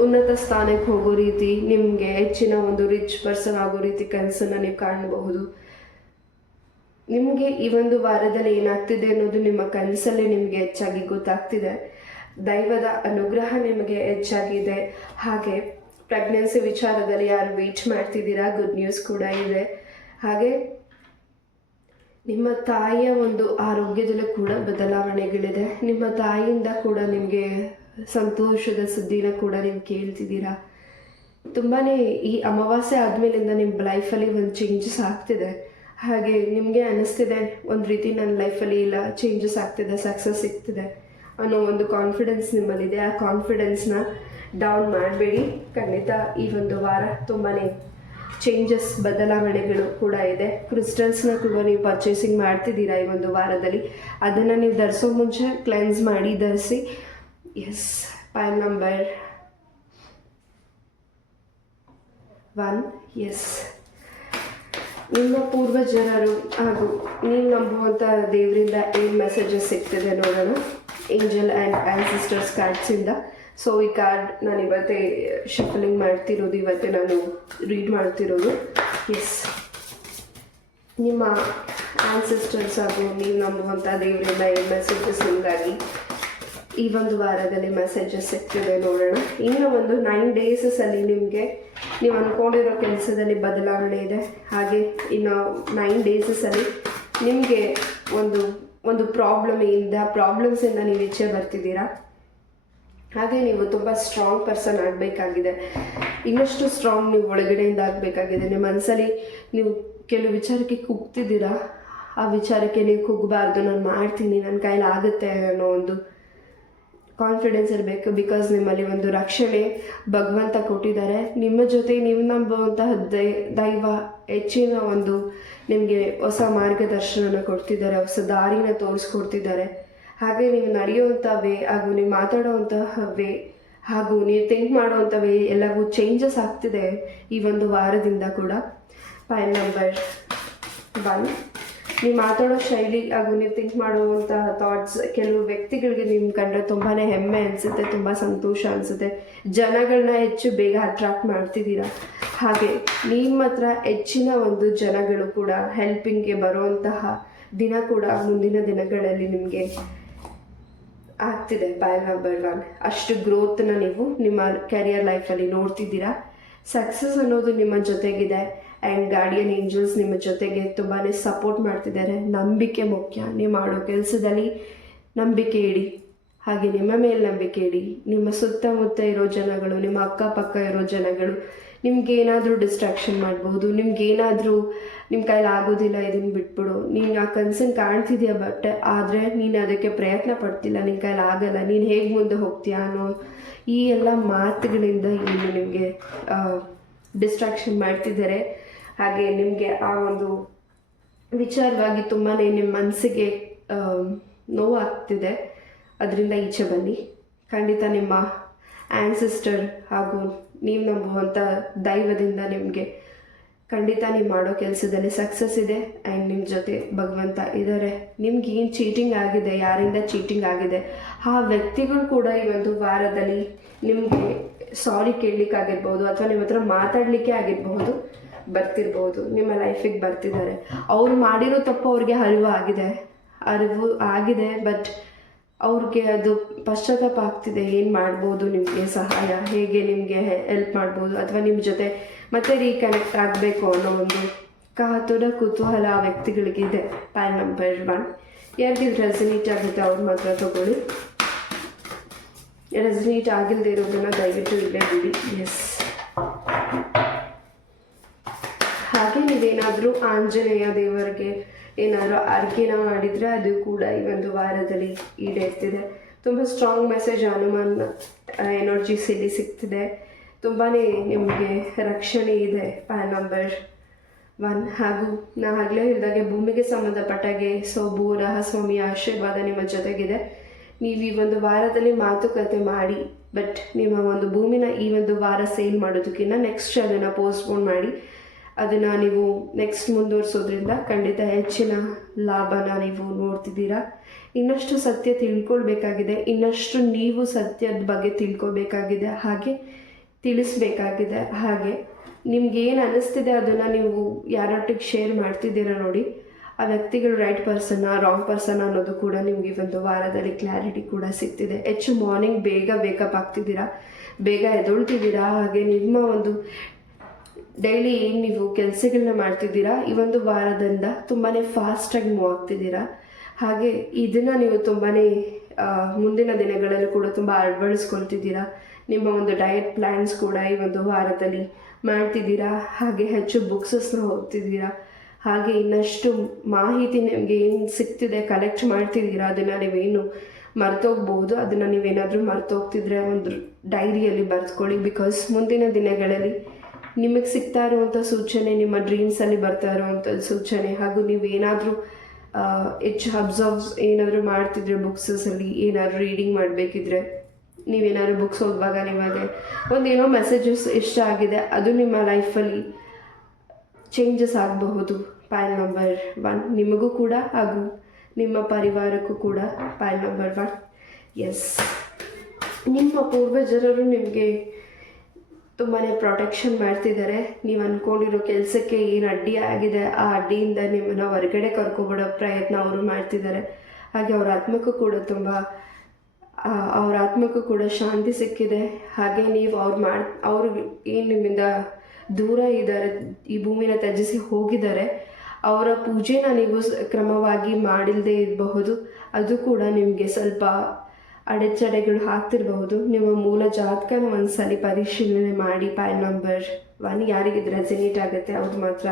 ಉನ್ನತ ಸ್ಥಾನಕ್ಕೆ ಹೋಗೋ ರೀತಿ, ನಿಮಗೆ ಹೆಚ್ಚಿನ ಒಂದು ರಿಚ್ ಪರ್ಸನ್ ಆಗೋ ರೀತಿ ಕನಸನ್ನು ನೀವು ಕಾಣಬಹುದು. ನಿಮಗೆ ಈ ಒಂದು ವಾರದಲ್ಲಿ ಏನಾಗ್ತಿದೆ ಅನ್ನೋದು ನಿಮ್ಮ ಕನಸಲ್ಲಿ ನಿಮಗೆ ಹೆಚ್ಚಾಗಿ ಗೊತ್ತಾಗ್ತಿದೆ. ದೈವದ ಅನುಗ್ರಹ ನಿಮಗೆ ಹೆಚ್ಚಾಗಿದೆ. ಹಾಗೆ ಪ್ರೆಗ್ನೆನ್ಸಿ ವಿಚಾರದಲ್ಲಿ ಯಾರು ವೇಟ್ ಮಾಡ್ತಿದ್ದೀರಾ, ಗುಡ್ ನ್ಯೂಸ್ ಕೂಡ ಇದೆ. ಹಾಗೆ ನಿಮ್ಮ ತಾಯಿಯ ಒಂದು ಆರೋಗ್ಯದಲ್ಲೂ ಕೂಡ ಬದಲಾವಣೆಗಳಿದೆ. ನಿಮ್ಮ ತಾಯಿಯಿಂದ ಕೂಡ ನಿಮಗೆ ಸಂತೋಷದ ಸುದ್ದಿನ ಕೂಡ ನೀವು ಕೇಳ್ತಿದ್ದೀರಾ. ತುಂಬಾ ಈ ಅಮಾವಾಸ್ಯೆ ಆದಮೇಲಿಂದ ನಿಮ್ಮ ಲೈಫಲ್ಲಿ ಒಂದು ಚೇಂಜಸ್ ಆಗ್ತಿದೆ. ಹಾಗೆ ನಿಮಗೆ ಅನ್ನಿಸ್ತಿದೆ ಒಂದು ರೀತಿ ನನ್ನ ಲೈಫಲ್ಲಿ ಇಲ್ಲ, ಚೇಂಜಸ್ ಆಗ್ತಿದೆ, ಸಕ್ಸಸ್ ಸಿಗ್ತಿದೆ ಅನ್ನೋ ಒಂದು ಕಾನ್ಫಿಡೆನ್ಸ್ ನಿಮ್ಮಲ್ಲಿದೆ. ಆ ಕಾನ್ಫಿಡೆನ್ಸ್ನ ಡೌನ್ ಮಾಡಬೇಡಿ. ಖಂಡಿತ ಈ ಒಂದು ವಾರ ತುಂಬಾ ಚೇಂಜಸ್, ಬದಲಾವಣೆಗಳು ಕೂಡ ಇದೆ. ಕ್ರಿಸ್ಟಲ್ಸ್ನ ಕೂಡ ನೀವು ಪರ್ಚೇಸಿಂಗ್ ಮಾಡ್ತಿದ್ದೀರಾ ಈ ಒಂದು ವಾರದಲ್ಲಿ. ಅದನ್ನು ನೀವು ಧರಿಸೋ ಮುಂಚೆ ಕ್ಲೆನ್ಸ್ ಮಾಡಿ ಧರಿಸಿ. ಎಸ್, ಫೈಲ್ ನಂಬರ್ 1, ಎಸ್, ನಿಮ್ಮ ಪೂರ್ವಜನರು ಹಾಗೂ ನೀವು ನಂಬುವಂಥ ದೇವರಿಂದ ಏನು ಮೆಸೇಜಸ್ ಸಿಗ್ತದೆ ನೋಡೋಣ. ಏಂಜಲ್ ಆ್ಯಂಡ್ ಆ್ಯನ್ಸಿಸ್ಟರ್ಸ್ ಕಾರ್ಡ್ಸಿಂದ. ಸೊ ಈ ಕಾರ್ಡ್ ನಾನು ಇವತ್ತೇ ಶಫಲಿಂಗ್ ಮಾಡ್ತಿರೋದು, ಇವತ್ತೇ ನಾನು ರೀಡ್ ಮಾಡ್ತಿರೋದು. ಎಸ್, ನಿಮ್ಮ ಆ್ಯನ್ಸಿಸ್ಟರ್ಸ್ ಹಾಗೂ ನೀವು ನಂಬುವಂಥ ದೇವರಿಂದ ಏನು ಮೆಸೇಜಸ್ ನಿಮಗಾಗಿ ಈ ಒಂದು ವಾರದಲ್ಲಿ ಮೆಸೇಜಸ್ ಸಿಗ್ತಿದೆ ನೋಡೋಣ. ಇನ್ನು ಒಂದು 9 ಡೇಸಲ್ಲಿ ನಿಮಗೆ ನೀವು ಅಂದ್ಕೊಂಡಿರೋ ಕೆಲಸದಲ್ಲಿ ಬದಲಾವಣೆ ಇದೆ. ಹಾಗೆ ಇನ್ನು 9 ಡೇಸಲ್ಲಿ ನಿಮಗೆ ಒಂದು ಪ್ರಾಬ್ಲಮ್ಸಿಂದ ನೀವು ಈಚೆ ಬರ್ತಿದ್ದೀರಾ. ಹಾಗೆ ನೀವು ತುಂಬ ಸ್ಟ್ರಾಂಗ್ ಪರ್ಸನ್ ಆಗಬೇಕಾಗಿದೆ. ಇನ್ನಷ್ಟು ಸ್ಟ್ರಾಂಗ್ ನೀವು ಒಳಗಡೆಯಿಂದ ಆಗಬೇಕಾಗಿದೆ. ನಿಮ್ಮ ಮನಸ್ಸಲ್ಲಿ ನೀವು ಕೆಲವು ವಿಚಾರಕ್ಕೆ ಕುಗ್ತಿದ್ದೀರಾ, ಆ ವಿಚಾರಕ್ಕೆ ನೀವು ಕುಗ್ಗಬಾರ್ದು. ನಾನು ಮಾಡ್ತೀನಿ, ನನ್ನ ಕೈಲಾಗುತ್ತೆ ಅನ್ನೋ ಒಂದು ಕಾನ್ಫಿಡೆನ್ಸ್ ಇರಬೇಕು. ಬಿಕಾಸ್ ನಿಮ್ಮಲ್ಲಿ ಒಂದು ರಕ್ಷಣೆ ಭಗವಂತ ಕೊಟ್ಟಿದ್ದಾರೆ. ನಿಮ್ಮ ಜೊತೆ ನೀವು ನಂಬುವಂತಹ ದೈವ ಹೆಚ್ಚಿನ ಒಂದು ನಿಮಗೆ ಹೊಸ ಮಾರ್ಗದರ್ಶನ ಕೊಡ್ತಿದ್ದಾರೆ, ಹೊಸ ದಾರಿನ ತೋರಿಸ್ಕೊಡ್ತಿದ್ದಾರೆ. ಹಾಗೆ ನೀವು ನಡೆಯುವಂಥ ವೇ ಹಾಗೂ ನೀವು ಮಾತಾಡುವಂತಹ ವೇ ಹಾಗೂ ನೀವು ಥಿಂಕ್ ಮಾಡುವಂಥ ವೇ ಎಲ್ಲವೂ ಚೇಂಜಸ್ ಆಗ್ತಿದೆ ಈ ಒಂದು ವಾರದಿಂದ ಕೂಡ. ಪಾಯಿಂಟ್ ನಂಬರ್ 1, ನೀವು ಮಾತಾಡೋ ಶೈಲಿ ಹಾಗೂ ನೀವು ಥಿಂಕ್ ಮಾಡುವಂತಹ ಥಾಟ್ಸ್ ಕೆಲವು ವ್ಯಕ್ತಿಗಳಿಗೆ ನಿಮ್ಮ ಕಂಡ್ರೆ ತುಂಬಾ ಹೆಮ್ಮೆ ಅನಿಸುತ್ತೆ, ತುಂಬ ಸಂತೋಷ ಅನಿಸುತ್ತೆ. ಜನಗಳನ್ನ ಹೆಚ್ಚು ಬೇಗ ಅಟ್ರಾಕ್ಟ್ ಮಾಡ್ತಿದ್ದೀರಾ. ಹಾಗೆ ನಿಮ್ಮ ಹತ್ರ ಹೆಚ್ಚಿನ ಒಂದು ಜನಗಳು ಕೂಡ ಹೆಲ್ಪಿಂಗ್ಗೆ ಬರುವಂತಹ ದಿನ ಕೂಡ ಮುಂದಿನ ದಿನಗಳಲ್ಲಿ ನಿಮಗೆ ಆಗ್ತಿದೆ. ಪಾಯಿಂಟ್ ನಂಬರ್ 1, ಅಷ್ಟು ಗ್ರೋತ್ನ ನೀವು ನಿಮ್ಮ ಕೆರಿಯರ್ ಲೈಫಲ್ಲಿ ನೋಡ್ತಿದ್ದೀರಾ. ಸಕ್ಸಸ್ ಅನ್ನೋದು ನಿಮ್ಮ ಜೊತೆಗಿದೆ. ಆ್ಯಂಡ್ ಗಾರ್ಡಿಯನ್ ಏಂಜಲ್ಸ್ ನಿಮ್ಮ ಜೊತೆಗೆ ತುಂಬಾ ಸಪೋರ್ಟ್ ಮಾಡ್ತಿದ್ದಾರೆ. ನಂಬಿಕೆ ಮುಖ್ಯ. ನೀವು ಮಾಡೋ ಕೆಲಸದಲ್ಲಿ ನಂಬಿಕೆ ಇಡಿ, ಹಾಗೆ ನಿಮ್ಮ ಮೇಲೆ ನಂಬಿಕೆ ಇಡಿ. ನಿಮ್ಮ ಸುತ್ತಮುತ್ತ ಇರೋ ಜನಗಳು, ನಿಮ್ಮ ಅಕ್ಕಪಕ್ಕ ಇರೋ ಜನಗಳು ನಿಮ್ಗೇನಾದರೂ ಡಿಸ್ಟ್ರಾಕ್ಷನ್ ಮಾಡ್ಬೋದು. ನಿಮ್ಗೇನಾದರೂ ನಿಮ್ಮ ಕೈಲಿ ಆಗೋದಿಲ್ಲ, ಇದನ್ನು ಬಿಟ್ಬಿಡು, ನೀನು ಆ ಕನ್ಸನ್ನು ಕಾಣ್ತಿದ್ಯಾ ಬಟ್ ಆದರೆ ನೀನು ಅದಕ್ಕೆ ಪ್ರಯತ್ನ ಪಡ್ತಿಲ್ಲ, ನಿನ್ನ ಕೈಲಿ ಆಗಲ್ಲ, ನೀನು ಹೇಗೆ ಮುಂದೆ ಹೋಗ್ತೀಯಾ ಅನ್ನೋ ಈ ಎಲ್ಲ ಮಾತುಗಳಿಂದ ಇನ್ನು ನಿಮಗೆ ಡಿಸ್ಟ್ರಾಕ್ಷನ್ ಮಾಡ್ತಿದ್ದಾರೆ. ಹಾಗೆ ನಿಮಗೆ ಆ ಒಂದು ವಿಚಾರವಾಗಿ ತುಂಬಾ ನಿಮ್ಮ ಮನಸ್ಸಿಗೆ ನೋವಾಗ್ತಿದೆ. ಅದರಿಂದ ಈಚೆ ಬನ್ನಿ. ಖಂಡಿತ ನಿಮ್ಮ ಆ್ಯನ್ಸಿಸ್ಟರ್ ಹಾಗೂ ನೀವು ನಂಬುವಂಥ ದೈವದಿಂದ ನಿಮಗೆ ಖಂಡಿತ ನೀವು ಮಾಡೋ ಕೆಲಸದಲ್ಲಿ ಸಕ್ಸಸ್ ಇದೆ. ಆ್ಯಂಡ್ ನಿಮ್ಮ ಜೊತೆ ಭಗವಂತ ಇದ್ದಾರೆ. ನಿಮ್ಗೆ ಏನು ಚೀಟಿಂಗ್ ಆಗಿದೆ, ಯಾರಿಂದ ಚೀಟಿಂಗ್ ಆಗಿದೆ ಆ ವ್ಯಕ್ತಿಗಳು ಕೂಡ ಈ ಒಂದು ವಾರದಲ್ಲಿ ನಿಮಗೆ ಸಾರಿ ಕೇಳಲಿಕ್ಕಾಗಿರ್ಬೋದು ಅಥವಾ ನಿಮ್ಮ ಹತ್ರ ಮಾತಾಡಲಿಕ್ಕೆ ಆಗಿರಬಹುದು, ಬರ್ತಿರ್ಬೋದು, ನಿಮ್ಮ ಲೈಫಿಗೆ ಬರ್ತಿದ್ದಾರೆ. ಅವ್ರು ಮಾಡಿರೋ ತಪ್ಪು ಅವ್ರಿಗೆ ಅರಿವು ಆಗಿದೆ ಬಟ್ ಅವ್ರಿಗೆ ಅದು ಪಶ್ಚಾತ್ತಾಪ ಆಗ್ತಿದೆ. ಏನು ಮಾಡ್ಬೋದು, ನಿಮಗೆ ಸಹಾಯ ಹೇಗೆ ನಿಮಗೆ ಹೆಲ್ಪ್ ಮಾಡ್ಬೋದು ಅಥವಾ ನಿಮ್ಮ ಜೊತೆ ಮತ್ತೆ ರೀಕನೆಕ್ಟ್ ಆಗಬೇಕು ಅನ್ನೋ ಒಂದು ಕುತೂಹಲ ಆ ವ್ಯಕ್ತಿಗಳಿಗಿದೆ. ಪಾಯಿಂಟ್ ನಂಬರ್ 1, ಯಾರಿಗೆ ರೆಸನೇಟ್ ಆಗುತ್ತೆ ಅವ್ರು ಮಾತ್ರ ತಗೊಳ್ಳಿ. ರೆಸನೇಟ್ ಆಗಿಲ್ಲದೆ ಇರೋದನ್ನು ದಯವಿಟ್ಟು ಇಲ್ಲೇ ಬಿಡಿ. ಎಸ್. ಹಾಗೆ ನೀವೇನಾದರೂ ಆಂಜನೇಯ ದೇವರಿಗೆ ಏನಾದರೂ ಅರ್ಕೆನ ಮಾಡಿದರೆ ಅದು ಕೂಡ ಈ ಒಂದು ವಾರದಲ್ಲಿ ಈಡೇರ್ತಿದೆ. ತುಂಬ ಸ್ಟ್ರಾಂಗ್ ಮೆಸೇಜ್ ಹನುಮಾನ್ ಎನರ್ಜೀಸ್ ಇಲ್ಲಿ ಸಿಗ್ತಿದೆ. ತುಂಬಾ ನಿಮಗೆ ರಕ್ಷಣೆ ಇದೆ. ಪಾಯಿಂಟ್ ನಂಬರ್ 1, ಹಾಗೂ ನಾ ಆಗಲೇ ಹೇಳಿದಾಗೆ ಭೂಮಿಗೆ ಸಂಬಂಧಪಟ್ಟಾಗೆ ಭೂವರಾಹಸ್ವಾಮಿಯ ಆಶೀರ್ವಾದ ನಿಮ್ಮ ಜೊತೆಗಿದೆ. ನೀವು ಈ ಒಂದು ವಾರದಲ್ಲಿ ಮಾತುಕತೆ ಮಾಡಿ ಬಟ್ ನಿಮ್ಮ ಒಂದು ಭೂಮಿನ ಈ ಒಂದು ವಾರ ಸೇಲ್ ಮಾಡೋದಕ್ಕಿಂತ ನೆಕ್ಸ್ಟ್ ಅದನ್ನು ಪೋಸ್ಟ್ಪೋನ್ ಮಾಡಿ ಅದನ್ನು ನೀವು ನೆಕ್ಸ್ಟ್ ಮುಂದುವರಿಸೋದ್ರಿಂದ ಖಂಡಿತ ಹೆಚ್ಚಿನ ಲಾಭನ ನೀವು ನೋಡ್ತಿದ್ದೀರಾ. ಇನ್ನಷ್ಟು ಸತ್ಯ ತಿಳ್ಕೊಳ್ಬೇಕಾಗಿದೆ, ಇನ್ನಷ್ಟು ನೀವು ಸತ್ಯದ ಬಗ್ಗೆ ತಿಳ್ಕೊಬೇಕಾಗಿದೆ, ಹಾಗೆ ತಿಳಿಸ್ಬೇಕಾಗಿದೆ. ಹಾಗೆ ನಿಮ್ಗೇನು ಅನ್ನಿಸ್ತಿದೆ ಅದನ್ನು ನೀವು ಯಾರೊಟ್ಟಿಗೆ ಶೇರ್ ಮಾಡ್ತಿದ್ದೀರಾ ನೋಡಿ, ಆ ವ್ಯಕ್ತಿಗಳು ರೈಟ್ ಪರ್ಸನ್ನ ರಾಂಗ್ ಪರ್ಸನ್ ಅನ್ನೋದು ಕೂಡ ನಿಮಗೆ ಒಂದು ವಾರದಲ್ಲಿ ಕ್ಲಾರಿಟಿ ಕೂಡ ಸಿಗ್ತಿದೆ. ಹೆಚ್ಚು ಮಾರ್ನಿಂಗ್ ಬೇಗ ವೇಕಪ್ ಆಗ್ತಿದ್ದೀರಾ, ಬೇಗ ಎದೊಳ್ತಿದ್ದೀರಾ. ಹಾಗೆ ನಿಮ್ಮ ಒಂದು ಡೈಲಿ ಏನು ನೀವು ಕೆಲಸಗಳನ್ನ ಮಾಡ್ತಿದ್ದೀರಾ ಈ ಒಂದು ವಾರದಿಂದ ತುಂಬಾ ಫಾಸ್ಟಾಗಿ ಮೂವ್ ಆಗ್ತಿದ್ದೀರಾ. ಹಾಗೆ ಇದನ್ನು ನೀವು ತುಂಬಾ ಮುಂದಿನ ದಿನಗಳಲ್ಲೂ ಕೂಡ ತುಂಬ ಅಳವಡಿಸ್ಕೊಳ್ತಿದ್ದೀರಾ. ನಿಮ್ಮ ಒಂದು ಡಯಟ್ ಪ್ಲ್ಯಾನ್ಸ್ ಕೂಡ ಈ ಒಂದು ವಾರದಲ್ಲಿ ಮಾಡ್ತಿದ್ದೀರಾ. ಹಾಗೆ ಹೆಚ್ಚು ಬುಕ್ಸಸ್ನ ಓದ್ತಿದ್ದೀರಾ. ಹಾಗೆ ಇನ್ನಷ್ಟು ಮಾಹಿತಿ ನಿಮಗೆ ಏನು ಸಿಗ್ತಿದೆ ಕಲೆಕ್ಟ್ ಮಾಡ್ತಿದ್ದೀರಾ. ಅದನ್ನು ನೀವೇನು ಮರ್ತೋಗ್ಬೋದು, ಅದನ್ನು ನೀವೇನಾದರೂ ಮರ್ತೋಗ್ತಿದ್ರೆ ಒಂದು ಡೈರಿಯಲ್ಲಿ ಬರೆದುಕೊಳ್ಳಿ. ಬಿಕಾಸ್ ಮುಂದಿನ ದಿನಗಳಲ್ಲಿ ನಿಮಗೆ ಸಿಗ್ತಾ ಇರುವಂಥ ಸೂಚನೆ, ನಿಮ್ಮ ಡ್ರೀಮ್ಸಲ್ಲಿ ಬರ್ತಾ ಇರುವಂಥ ಸೂಚನೆ, ಹಾಗೂ ನೀವೇನಾದರೂ ಹೆಚ್ಚು ಅಬ್ಸರ್ವ್ಸ್ ಏನಾದರೂ ಮಾಡ್ತಿದ್ರೆ ಬುಕ್ಸಲ್ಲಿ ಏನಾದರೂ ರೀಡಿಂಗ್ ಮಾಡಬೇಕಿದ್ರೆ, ನೀವೇನಾದ್ರು ಬುಕ್ಸ್ ಓದುವಾಗ ನಿಮಗೆ ಒಂದೇನೋ ಮೆಸೇಜಸ್ ಇಷ್ಟ ಆಗಿದೆ, ಅದು ನಿಮ್ಮ ಲೈಫಲ್ಲಿ ಚೇಂಜಸ್ ಆಗಬಹುದು. ಪಾಯಿಂಟ್ ನಂಬರ್ 1 ನಿಮಗೂ ಕೂಡ ಹಾಗೂ ನಿಮ್ಮ ಪರಿವಾರಕ್ಕೂ ಕೂಡ. ಪಾಯಿಂಟ್ ನಂಬರ್ 1, ಎಸ್, ನಿಮ್ಮ ಪೂರ್ವಜರರು ನಿಮಗೆ ತುಂಬಾ ಪ್ರೊಟೆಕ್ಷನ್ ಮಾಡ್ತಿದ್ದಾರೆ. ನೀವು ಅಂದ್ಕೊಂಡಿರೋ ಕೆಲಸಕ್ಕೆ ಏನು ಅಡ್ಡಿ ಆಗಿದೆ ಆ ಅಡ್ಡಿಯಿಂದ ನಿಮ್ಮನ್ನು ಹೊರಗಡೆ ಕರ್ಕೊಬಿಡೋ ಪ್ರಯತ್ನ ಅವರು ಮಾಡ್ತಿದ್ದಾರೆ. ಹಾಗೆ ಅವ್ರ ಆತ್ಮಕ್ಕೂ ಕೂಡ ಶಾಂತಿ ಸಿಕ್ಕಿದೆ. ಹಾಗೆ ನೀವು ಅವ್ರು ಏನು ನಿಮ್ಮಿಂದ ದೂರ ಇದ್ದಾರೆ, ಈ ಭೂಮಿನ ತ್ಯಜಿಸಿ ಹೋಗಿದ್ದಾರೆ, ಅವರ ಪೂಜೆನ ನೀವು ಕ್ರಮವಾಗಿ ಮಾಡಿಲ್ಲದೆ ಇರಬಹುದು. ಅದು ಕೂಡ ನಿಮಗೆ ಸ್ವಲ್ಪ ಅಡೆತಡೆಗಳು ಆಗ್ತಿರಬಹುದು. ನಿಮ್ಮ ಮೂಲ ಜಾತಕನ ಒಂದ್ಸಲಿ ಪರಿಶೀಲನೆ ಮಾಡಿ. ಪಾಯಿಂಟ್ ನಂಬರ್ 1 ಯಾರಿಗೆ ರೆಸನೇಟ್ ಆಗುತ್ತೆ ಅವ್ರು ಮಾತ್ರ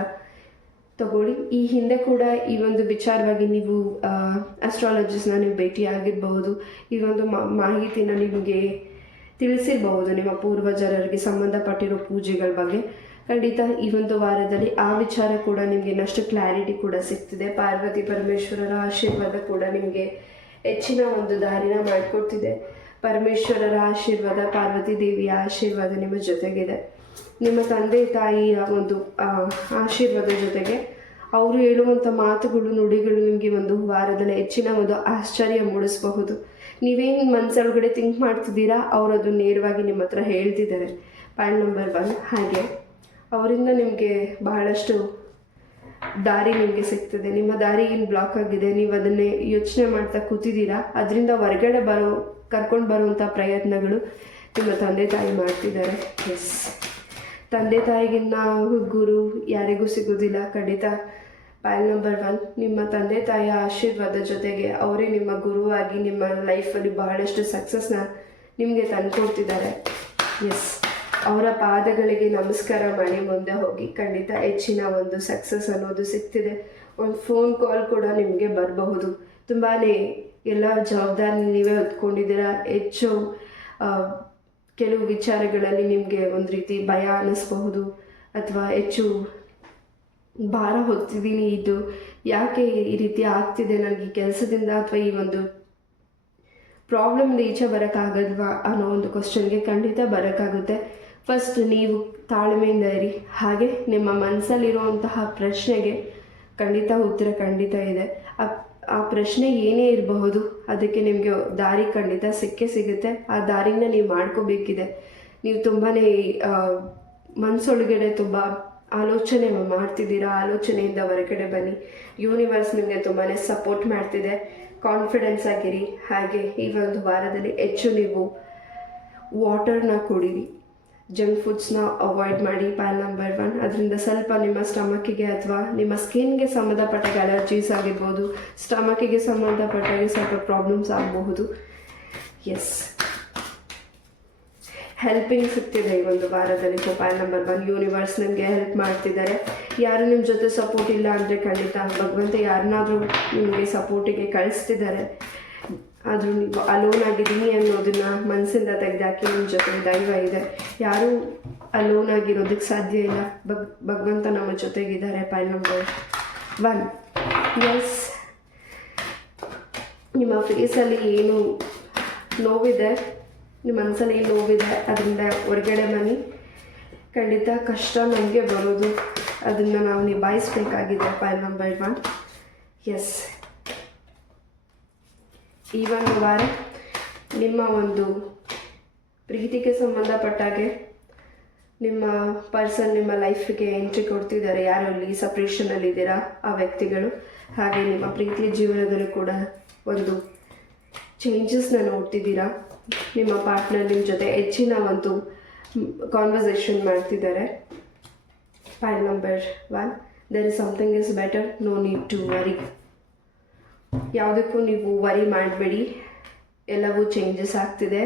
ತಗೊಳ್ಳಿ. ಈ ಹಿಂದೆ ಕೂಡ ಈ ಒಂದು ವಿಚಾರವಾಗಿ ನೀವು ಅಸ್ಟ್ರಾಲಜಿಸ್ಟ್ನ ನೀವು ಭೇಟಿಯಾಗಿರಬಹುದು. ಈ ಒಂದು ಮಾಹಿತಿನ ನಿಮಗೆ ತಿಳಿಸಿರಬಹುದು ನಿಮ್ಮ ಪೂರ್ವಜರಿಗೆ ಸಂಬಂಧಪಟ್ಟಿರೋ ಪೂಜೆಗಳ ಬಗ್ಗೆ. ಖಂಡಿತ ಈ ಒಂದು ವಾರದಲ್ಲಿ ಆ ವಿಚಾರ ಕೂಡ ನಿಮಗೆ ಇನ್ನಷ್ಟು ಕ್ಲಾರಿಟಿ ಕೂಡ ಸಿಗ್ತಿದೆ. ಪಾರ್ವತಿ ಪರಮೇಶ್ವರರ ಆಶೀರ್ವಾದ ಕೂಡ ನಿಮಗೆ ಹೆಚ್ಚಿನ ಒಂದು ದಾರಿನ ಮಾಡಿಕೊಡ್ತಿದೆ. ಪರಮೇಶ್ವರರ ಆಶೀರ್ವಾದ, ಪಾರ್ವತಿ ದೇವಿಯ ಆಶೀರ್ವಾದ ನಿಮ್ಮ ಜೊತೆಗಿದೆ. ನಿಮ್ಮ ತಂದೆ ತಾಯಿಯ ಒಂದು ಆಶೀರ್ವಾದ ಜೊತೆಗೆ ಅವರು ಹೇಳುವಂಥ ಮಾತುಗಳು, ನುಡಿಗಳು ನಿಮಗೆ ಒಂದು ವಾರದಲ್ಲಿ ಹೆಚ್ಚಿನ ಒಂದು ಆಶ್ಚರ್ಯ ಮೂಡಿಸಬಹುದು. ನೀವೇನು ಮನಸ್ಸೊಳಗಡೆ ಥಿಂಕ್ ಮಾಡ್ತಿದ್ದೀರಾ ಅವರು ಅದು ನೇರವಾಗಿ ನಿಮ್ಮ ಹತ್ರ ಹೇಳ್ತಿದ್ದಾರೆ. Point number 1. ಹಾಗೆ ಅವರಿಂದ ನಿಮಗೆ ಬಹಳಷ್ಟು ದಾರಿ ನಿಮಗೆ ಸಿಗ್ತದೆ. ನಿಮ್ಮ ದಾರಿ ಏನು ಬ್ಲಾಕ್ ಆಗಿದೆ, ನೀವು ಅದನ್ನೇ ಯೋಚನೆ ಮಾಡ್ತಾ ಕೂತಿದ್ದೀರಾ, ಅದರಿಂದ ಹೊರಗಡೆ ಕರ್ಕೊಂಡು ಬರುವಂಥ ಪ್ರಯತ್ನಗಳು ನಿಮ್ಮ ತಂದೆ ತಾಯಿ ಮಾಡ್ತಿದ್ದಾರೆ. ಎಸ್, ತಂದೆ ತಾಯಿಗಿನ್ನ ಗುರು ಯಾರಿಗೂ ಸಿಗೋದಿಲ್ಲ. ಖಂಡಿತ ಪಾಯಿಂಟ್ ನಂಬರ್ 1, ನಿಮ್ಮ ತಂದೆ ತಾಯಿಯ ಆಶೀರ್ವಾದ ಜೊತೆಗೆ ಅವರೇ ನಿಮ್ಮ ಗುರುವಾಗಿ ನಿಮ್ಮ ಲೈಫಲ್ಲಿ ಬಹಳಷ್ಟು ಸಕ್ಸಸ್ನ ನಿಮಗೆ ತಂದುಕೊಡ್ತಿದ್ದಾರೆ. ಎಸ್, ಅವರ ಪಾದಗಳಿಗೆ ನಮಸ್ಕಾರ ಮಾಡಿ ಮುಂದೆ ಹೋಗಿ. ಖಂಡಿತ ಹೆಚ್ಚಿನ ಒಂದು ಸಕ್ಸಸ್ ಅನ್ನೋದು ಸಿಗ್ತಿದೆ. ಒಂದು ಫೋನ್ ಕಾಲ್ ಕೂಡ ನಿಮಗೆ ಬರಬಹುದು. ತುಂಬಾ ಎಲ್ಲ ಜವಾಬ್ದಾರಿ ನೀವೇ ಹೊತ್ಕೊಂಡಿದ್ದೀರಾ. ಹೆಚ್ಚು ಕೆಲವು ವಿಚಾರಗಳಲ್ಲಿ ನಿಮಗೆ ಒಂದು ರೀತಿ ಭಯ ಅನ್ನಿಸ್ಬಹುದು, ಅಥವಾ ಹೆಚ್ಚು ಭಾರ ಹೊತ್ತಿದ್ದೀನಿ, ಇದು ಯಾಕೆ ಈ ರೀತಿ ಆಗ್ತಿದೆ ನನಗೆ ಕೆಲಸದಿಂದ, ಅಥವಾ ಈ ಒಂದು ಪ್ರಾಬ್ಲಮ್ನ ಈಚೆ ಬರೋಕ್ಕಾಗಲ್ವಾ ಅನ್ನೋ ಒಂದು ಕ್ವಶನ್ಗೆ ಖಂಡಿತ ಬರೋಕ್ಕಾಗುತ್ತೆ. ಫಸ್ಟ್ ನೀವು ತಾಳ್ಮೆಯಿಂದ ಇರಿ. ಹಾಗೆ ನಿಮ್ಮ ಮನಸ್ಸಲ್ಲಿರುವಂತಹ ಪ್ರಶ್ನೆಗೆ ಖಂಡಿತ ಉತ್ತರ ಖಂಡಿತ ಇದೆ. ಆ ಪ್ರಶ್ನೆ ಏನೇ ಇರಬಹುದು, ಅದಕ್ಕೆ ನಿಮಗೆ ದಾರಿ ಖಂಡಿತ ಸಿಕ್ಕೇ ಸಿಗುತ್ತೆ. ಆ ದಾರಿನ ನೀವು ಮಾಡ್ಕೋಬೇಕಿದೆ. ನೀವು ತುಂಬಾ ಮನಸ್ಸೊಳಗಡೆ ತುಂಬ ಆಲೋಚನೆ ಮಾಡ್ತಿದ್ದೀರಾ. ಆಲೋಚನೆಯಿಂದ ಹೊರಗಡೆ ಬನ್ನಿ. ಯೂನಿವರ್ಸ್ ನಿಮಗೆ ತುಂಬಾ ಸಪೋರ್ಟ್ ಮಾಡ್ತಿದೆ. ಕಾನ್ಫಿಡೆನ್ಸ್ ಆಗಿರಿ. ಹಾಗೆ ಈ ಒಂದು ವಾರದಲ್ಲಿ ಹೆಚ್ಚು ನೀವು ವಾಟರ್ನ ಕುಡೀರಿ. ಜಂಕ್ ಫುಡ್ಸ್ನ ಅವಾಯ್ಡ್ ಮಾಡಿ. ಪಾಯಿಂಟ್ ನಂಬರ್ 1, ಅದರಿಂದ ಸ್ವಲ್ಪ ನಿಮ್ಮ ಸ್ಟಮಕ್ಕಿಗೆ ಅಥವಾ ನಿಮ್ಮ ಸ್ಕಿನ್ಗೆ ಸಂಬಂಧಪಟ್ಟಾಗ ಅಲರ್ಜೀಸ್ ಆಗಿರ್ಬೋದು, ಸ್ಟಮಕ್ಕಿಗೆ ಸಂಬಂಧಪಟ್ಟಾಗ ಸ್ವಲ್ಪ ಪ್ರಾಬ್ಲಮ್ಸ್ ಆಗಬಹುದು. ಎಸ್, ಹೆಲ್ಪಿಂಗ್ ಸಿಗ್ತಿದೆ ಈ ಒಂದು ವಾರದಲ್ಲಿ. ಸೊ ಪಾಯಿಂಟ್ ನಂಬರ್ 1, ಯೂನಿವರ್ಸ್ ನಿಮಗೆ ಹೆಲ್ಪ್ ಮಾಡ್ತಿದ್ದಾರೆ. ಯಾರು ನಿಮ್ಮ ಜೊತೆ ಸಪೋರ್ಟ್ ಇಲ್ಲ ಅಂದರೆ ಖಂಡಿತ ಭಗವಂತ ಯಾರನ್ನಾದರೂ ನಿಮಗೆ ಸಪೋರ್ಟಿಗೆ ಕಳಿಸ್ತಿದ್ದಾರೆ. ಆದರೂ ನೀವು ಅಲೋನ್ ಆಗಿದ್ದೀನಿ ಅನ್ನೋದನ್ನ ಮನಸ್ಸಿಂದ ತೆಗೆದಾಕಿ. ನಿಮ್ಮ ಜೊತೆ ದೈವ ಇದೆ. ಯಾರೂ ಅಲೋನ್ ಆಗಿರೋದಕ್ಕೆ ಸಾಧ್ಯ ಇಲ್ಲ. ಭಗವಂತ ನಮ್ಮ ಜೊತೆಗಿದ್ದಾರೆ. Point number 1. ಎಸ್, ನಿಮ್ಮ ಫೇಸಲ್ಲಿ ಏನು ನೋವಿದೆ, ನಿಮ್ಮ ಮನಸ್ಸಲ್ಲಿ ಏನು ನೋವಿದೆ, ಅದರಿಂದ ಹೊರಗಡೆ ಬನ್ನಿ. ಖಂಡಿತ ಕಷ್ಟ ನಮಗೆ ಬರೋದು, ಅದನ್ನು ನಾವು ನಿಭಾಯಿಸಬೇಕಾಗಿದೆ. Point number 1. ಎಸ್, ಈ ಒಂದು ವಾರ ನಿಮ್ಮ ಒಂದು ಪ್ರೀತಿಗೆ ಸಂಬಂಧಪಟ್ಟಾಗೆ ನಿಮ್ಮ ಪರ್ಸನ್ ನಿಮ್ಮ ಲೈಫಿಗೆ ಎಂಟ್ರಿ ಕೊಡ್ತಿದ್ದಾರೆ. ಯಾರು ಅಲ್ಲಿ ಸಪ್ರೇಷನಲ್ಲಿದ್ದೀರಾ ಆ ವ್ಯಕ್ತಿಗಳು. ಹಾಗೆ ನಿಮ್ಮ ಪ್ರೀತಿ ಜೀವನದಲ್ಲಿ ಕೂಡ ಒಂದು ಚೇಂಜಸ್ನ ನೋಡ್ತಿದ್ದೀರಾ. ನಿಮ್ಮ ಪಾರ್ಟ್ನರ್ ನಿಮ್ಮ ಜೊತೆ ಹೆಚ್ಚಿನ ಒಂದು ಕಾನ್ವರ್ಸೇಷನ್ ಮಾಡ್ತಿದ್ದಾರೆ. Point number 1, there is something is better, no need to worry. ಯಾವುದಕ್ಕೂ ನೀವು ವರಿ ಮಾಡಬೇಡಿ. ಎಲ್ಲವೂ ಚೇಂಜಸ್ ಆಗ್ತಿದೆ.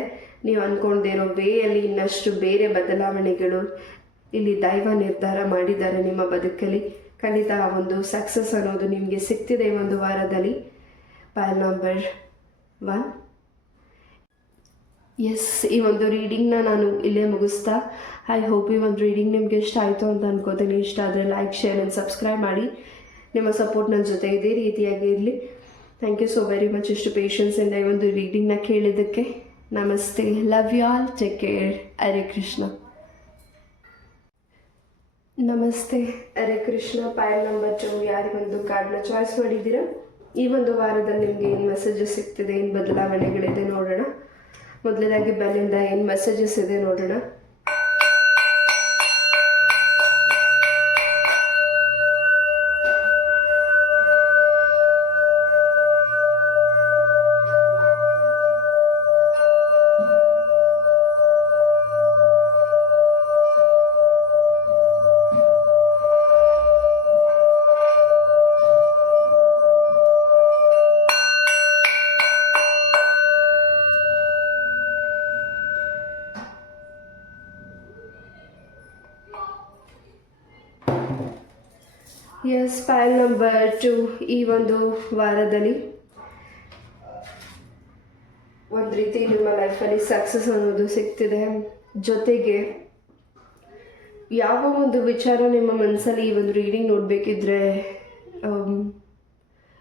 ನೀವು ಅಂದ್ಕೊಂಡೇ ಇರೋ ವೇಯಲ್ಲಿ ಇನ್ನಷ್ಟು ಬೇರೆ ಬದಲಾವಣೆಗಳು ಇಲ್ಲಿ ದೈವ ನಿರ್ಧಾರ ಮಾಡಿದ್ದಾರೆ ನಿಮ್ಮ ಬದುಕಲ್ಲಿ. ಖಂಡಿತ ಆ ಒಂದು ಸಕ್ಸಸ್ ಅನ್ನೋದು ನಿಮಗೆ ಸಿಗ್ತಿದೆ ಈ ಒಂದು ವಾರದಲ್ಲಿ. Point number 1. ಎಸ್, ಈ ಒಂದು ರೀಡಿಂಗ್ನ ನಾನು ಇಲ್ಲೇ ಮುಗಿಸ್ತಾ. ಐ ಹೋಪ್ ಈ ಒಂದು ರೀಡಿಂಗ್ ನಿಮಗೆ ಇಷ್ಟ ಆಯಿತು ಅಂತ ಅನ್ಕೋತೀನಿ. ಇಷ್ಟ ಆದರೆ ಲೈಕ್, ಶೇರ್ ಆ್ಯಂಡ್ ಸಬ್ಸ್ಕ್ರೈಬ್ ಮಾಡಿ. ನಿಮ್ಮ ಸಪೋರ್ಟ್ ನನ್ನ ಜೊತೆ ಇದೇ ರೀತಿಯಾಗಿ ಇರಲಿ. Thank you so very much ಇಷ್ಟು ಪೇಷನ್ಸಿಂದ ಈ ಒಂದು ರೀಡಿಂಗ್ನ ಕೇಳಿದ್ದಕ್ಕೆ. ನಮಸ್ತೆ, love you all, take care. Hare Krishna. ನಮಸ್ತೆ, ಹರೇ ಕೃಷ್ಣ. ಪಾಯಿಂಟ್ ನಂಬರ್ 2, ಯಾರಿಗೊಂದು ಕಾರ್ಡ್ನ ಚಾಯ್ಸ್ ಮಾಡಿದ್ದೀರಾ? ಈ ಒಂದು ವಾರದಲ್ಲಿ ನಿಮಗೆ ಏನು ಮೆಸೇಜಸ್ ಸಿಗ್ತಿದೆ, ಏನು ಬದಲಾವಣೆಗಳಿದೆ ನೋಡೋಣ. ಮೊದಲನೇದಾಗಿ ಬೆನ್ನಿಂದ ಏನು ಮೆಸೇಜಸ್ ಇದೆ ನೋಡೋಣ. ಎಸ್, ಫೈಲ್ ನಂಬರ್ 2 ಈ ಒಂದು ವಾರದಲ್ಲಿ ಒಂದು ರೀತಿ ನಿಮ್ಮ ಲೈಫಲ್ಲಿ ಸಕ್ಸಸ್ ಅನ್ನೋದು ಸಿಗ್ತಿದೆ. ಜೊತೆಗೆ ಯಾವ ಒಂದು ವಿಚಾರ ನಿಮ್ಮ ಮನಸ್ಸಲ್ಲಿ ಈ ಒಂದು ರೀಡಿಂಗ್ ನೋಡಬೇಕಿದ್ರೆ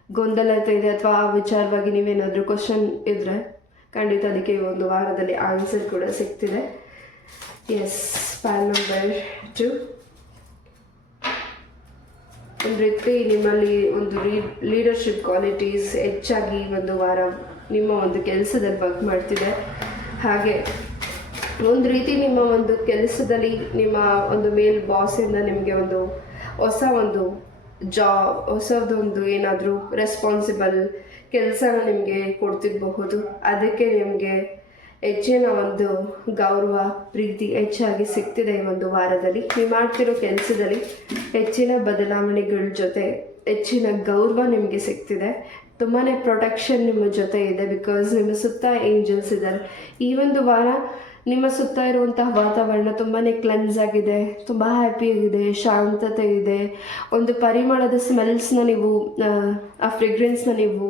ಗೊಂದಲತೆ ಇದೆ ಅಥವಾ ಆ ವಿಚಾರವಾಗಿ ನೀವೇನಾದರೂ ಕ್ವಶನ್ ಇದ್ದರೆ ಖಂಡಿತ ಅದಕ್ಕೆ ಈ ಒಂದು ವಾರದಲ್ಲಿ ಆನ್ಸರ್ ಕೂಡ ಸಿಗ್ತಿದೆ. ಎಸ್, ಫೈಲ್ ನಂಬರ್ 2 ಒಂದು ರೀತಿ ನಿಮ್ಮಲ್ಲಿ ಒಂದು ಲೀಡರ್ಶಿಪ್ ಕ್ವಾಲಿಟೀಸ್ ಹೆಚ್ಚಾಗಿ ಒಂದು ವಾರ ನಿಮ್ಮ ಒಂದು ಕೆಲಸದಲ್ಲಿ ವರ್ಕ್ ಮಾಡ್ತಿದೆ. ಹಾಗೆ ಒಂದು ರೀತಿ ನಿಮ್ಮ ಒಂದು ಕೆಲಸದಲ್ಲಿ ನಿಮ್ಮ ಒಂದು ಮೇಲ್ ಬಾಸಿಂದ ನಿಮಗೆ ಒಂದು ಹೊಸ ಒಂದು ಹೊಸದೊಂದು ಏನಾದರೂ ರೆಸ್ಪಾನ್ಸಿಬಲ್ ಕೆಲಸನ ನಿಮಗೆ ಕೊಡ್ತಿರಬಹುದು. ಅದಕ್ಕೆ ನಿಮಗೆ ಹೆಚ್ಚಿನ ಒಂದು ಗೌರವ ಪ್ರೀತಿ ಹೆಚ್ಚಾಗಿ ಸಿಗ್ತಿದೆ ಈ ಒಂದು ವಾರದಲ್ಲಿ. ನೀವು ಮಾಡ್ತಿರೋ ಕೆಲಸದಲ್ಲಿ ಹೆಚ್ಚಿನ ಬದಲಾವಣೆಗಳ ಜೊತೆ ಹೆಚ್ಚಿನ ಗೌರವ ನಿಮಗೆ ಸಿಗ್ತಿದೆ. ತುಂಬಾ ಪ್ರೊಟೆಕ್ಷನ್ ನಿಮ್ಮ ಜೊತೆ ಇದೆ, ಬಿಕಾಸ್ ನಿಮ್ಮ ಸುತ್ತ ಏಂಜಲ್ಸ್ ಇದ್ದಾರೆ. ಈ ಒಂದು ವಾರ ನಿಮ್ಮ ಸುತ್ತ ಇರುವಂತಹ ವಾತಾವರಣ ತುಂಬಾ ಕ್ಲೆನ್ಸ್ ಆಗಿದೆ, ತುಂಬ ಹ್ಯಾಪಿಯಾಗಿದೆ, ಶಾಂತತೆ ಇದೆ. ಒಂದು ಪರಿಮಳದ ಸ್ಮೆಲ್ಸ್ನ ನೀವು ಆ ಫ್ರೆಗ್ರೆನ್ಸ್ನ ನೀವು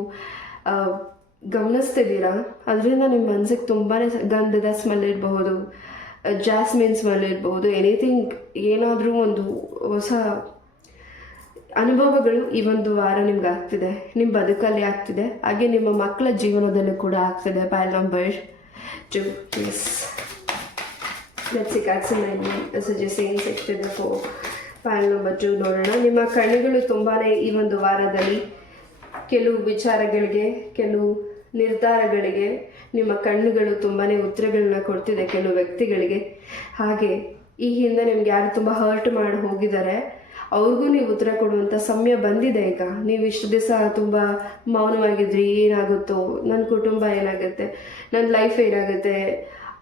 ಗಮನಿಸ್ತಿದ್ದೀರಾ. ಅದರಿಂದ ನಿಮ್ಮ ಮನಸ್ಸಿಗೆ ತುಂಬಾ ಗಂಧದ ಸ್ಮೆಲ್ ಇರಬಹುದು, ಜಾಸ್ಮಿನ್ ಸ್ಮೆಲ್ ಇರಬಹುದು, ಎನಿಥಿಂಗ್ ಏನಾದರೂ ಒಂದು ಹೊಸ ಅನುಭವಗಳು ಈ ಒಂದು ವಾರ ನಿಮ್ಗೆ ಆಗ್ತಿದೆ, ನಿಮ್ಮ ಬದುಕಲ್ಲಿ ಆಗ್ತಿದೆ. ಹಾಗೆ ನಿಮ್ಮ ಮಕ್ಕಳ ಜೀವನದಲ್ಲೂ ಕೂಡ ಆಗ್ತಿದೆ. File number 2. Yes, let's see cards messages ಏನು ಸಿಗ್ತಿದೆ ಫೈಲ್ ನಂಬರ್ 2 ನೋಡೋಣ. ನಿಮ್ಮ ಕಣ್ಣುಗಳು ತುಂಬಾ ಈ ಒಂದು ವಾರದಲ್ಲಿ ಕೆಲವು ವಿಚಾರಗಳಿಗೆ, ಕೆಲವು ನಿರ್ಧಾರಗಳಿಗೆ ನಿಮ್ಮ ಕಣ್ಣುಗಳು ತುಂಬಾ ಉತ್ತರಗಳನ್ನ ಕೊಡ್ತಿದೆ ಕೆಲವು ವ್ಯಕ್ತಿಗಳಿಗೆ. ಹಾಗೆ ಈ ಹಿಂದೆ ನಿಮ್ಗೆ ಯಾರು ತುಂಬ ಹರ್ಟ್ ಮಾಡಿ ಹೋಗಿದ್ದಾರೆ ಅವ್ರಿಗೂ ನೀವು ಉತ್ತರ ಕೊಡುವಂಥ ಸಮಯ ಬಂದಿದೆ. ಈಗ ನೀವು ಇಷ್ಟು ದಿವಸ ತುಂಬ ಮೌನವಾಗಿದ್ರಿ, ಏನಾಗುತ್ತೋ, ನನ್ನ ಕುಟುಂಬ ಏನಾಗುತ್ತೆ, ನನ್ನ ಲೈಫ್ ಏನಾಗುತ್ತೆ,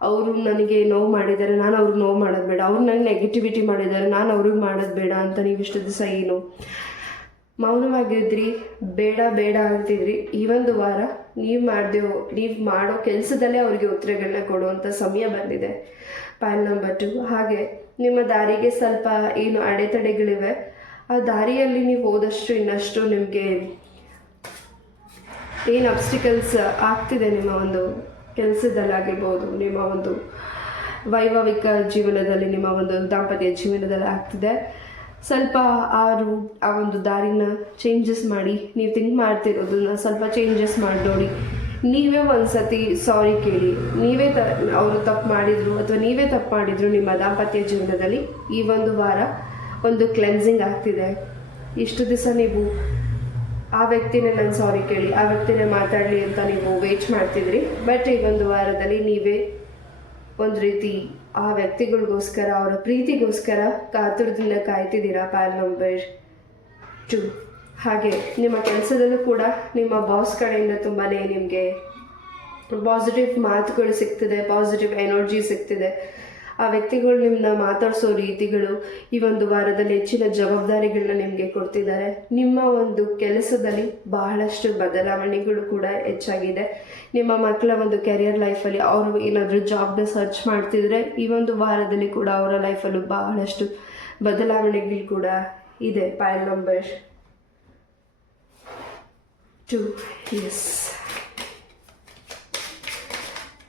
ಅವರು ನನಗೆ ನೋವು ಮಾಡಿದ್ದಾರೆ, ನಾನು ಅವ್ರಿಗೆ ನೋವು ಮಾಡೋದು ಬೇಡ, ಅವ್ರು ನನಗೆ ನೆಗೆಟಿವಿಟಿ ಮಾಡಿದ್ದಾರೆ, ನಾನು ಅವ್ರಿಗೆ ಮಾಡೋದು ಬೇಡ ಅಂತ ನೀವು ಇಷ್ಟು ದಿವಸ ಏನು ಮೌನವಾಗಿದ್ರಿ, ಬೇಡ ಬೇಡ ಅಂತಿದ್ರಿ. ಈ ಒಂದು ವಾರ ನೀವು ಮಾಡೋ ಕೆಲಸದಲ್ಲೇ ಅವ್ರಿಗೆ ಉತ್ತರಗಳನ್ನ ಕೊಡುವಂಥ ಸಮಯ ಬಂದಿದೆ. File number 2. ಹಾಗೆ ನಿಮ್ಮ ದಾರಿಗೆ ಸ್ವಲ್ಪ ಏನು ಅಡೆತಡೆಗಳಿವೆ, ಆ ದಾರಿಯಲ್ಲಿ ನೀವು ಹೋದಷ್ಟು ಇನ್ನಷ್ಟು ನಿಮಗೆ ಏನು ಅಬ್ಸ್ಟಿಕಲ್ಸ್ ಆಗ್ತಿದೆ ನಿಮ್ಮ ಒಂದು ಕೆಲಸದಲ್ಲಾಗಿರ್ಬೋದು, ನಿಮ್ಮ ಒಂದು ವೈವಾಹಿಕ ಜೀವನದಲ್ಲಿ, ನಿಮ್ಮ ಒಂದು ದಾಂಪತ್ಯ ಜೀವನದಲ್ಲಿ ಆಗ್ತಿದೆ. ಸ್ವಲ್ಪ ಆ ಒಂದು ದಾರಿನ ಚೇಂಜಸ್ ಮಾಡಿ, ನೀವು ಥಿಂಕ್ ಮಾಡ್ತಿರೋದನ್ನ ಸ್ವಲ್ಪ ಚೇಂಜಸ್ ಮಾಡಿ ನೋಡಿ. ನೀವೇ ಒಂದು ಸತಿ ಸಾರಿ ಕೇಳಿ, ಅವರು ತಪ್ಪು ಮಾಡಿದರು ಅಥವಾ ನೀವೇ ತಪ್ಪು ಮಾಡಿದರು ನಿಮ್ಮ ದಾಂಪತ್ಯ ಜೀವನದಲ್ಲಿ. ಈ ಒಂದು ವಾರ ಒಂದು ಕ್ಲೆನ್ಸಿಂಗ್ ಆಗ್ತಿದೆ. ಇಷ್ಟು ದಿವಸ ನೀವು ಆ ವ್ಯಕ್ತಿನೇ ನಾನು ಸಾರಿ ಕೇಳಿ, ಆ ವ್ಯಕ್ತಿನೇ ಮಾತಾಡಲಿ ಅಂತ ನೀವು ವೇಟ್ ಮಾಡ್ತಿದ್ರಿ. ಬಟ್ ಈ ಒಂದು ವಾರದಲ್ಲಿ ನೀವೇ ಒಂದು ರೀತಿ ಆ ವ್ಯಕ್ತಿಗಳಿಗೋಸ್ಕರ, ಅವರ ಪ್ರೀತಿಗೋಸ್ಕರ ಕಾತುರದಿಂದ ಕಾಯ್ತಿದ್ದೀರಾ. File number 2. ಹಾಗೆ ನಿಮ್ಮ ಕೆಲಸದಲ್ಲೂ ಕೂಡ ನಿಮ್ಮ ಬಾಸ್ ಕಡೆಯಿಂದ ತುಂಬಾ ನಿಮಗೆ ಪಾಸಿಟಿವ್ ಮಾತುಗಳು ಸಿಗ್ತಿದೆ, ಪಾಸಿಟಿವ್ ಎನರ್ಜಿ ಸಿಗ್ತಿದೆ. ಆ ವ್ಯಕ್ತಿಗಳು ನಿಮ್ಮನ್ನ ಮಾತಾಡಿಸೋ ರೀತಿಗಳು ಈ ಒಂದು ವಾರದಲ್ಲಿ ಹೆಚ್ಚಿನ ಜವಾಬ್ದಾರಿಗಳನ್ನ ನಿಮಗೆ ಕೊಡ್ತಿದ್ದಾರೆ. ನಿಮ್ಮ ಒಂದು ಕೆಲಸದಲ್ಲಿ ಬಹಳಷ್ಟು ಬದಲಾವಣೆಗಳು ಕೂಡ ಹೆಚ್ಚಾಗಿದೆ. ನಿಮ್ಮ ಮಕ್ಕಳ ಒಂದು ಕೆರಿಯರ್ ಲೈಫಲ್ಲಿ ಅವರು ಏನಾದರೂ ಜಾಬ್ನ ಸರ್ಚ್ ಮಾಡ್ತಿದ್ರೆ ಈ ಒಂದು ವಾರದಲ್ಲಿ ಕೂಡ ಅವರ ಲೈಫಲ್ಲೂ ಬಹಳಷ್ಟು ಬದಲಾವಣೆಗಳು ಕೂಡ ಇದೆ. Pile number 2. ಎಸ್,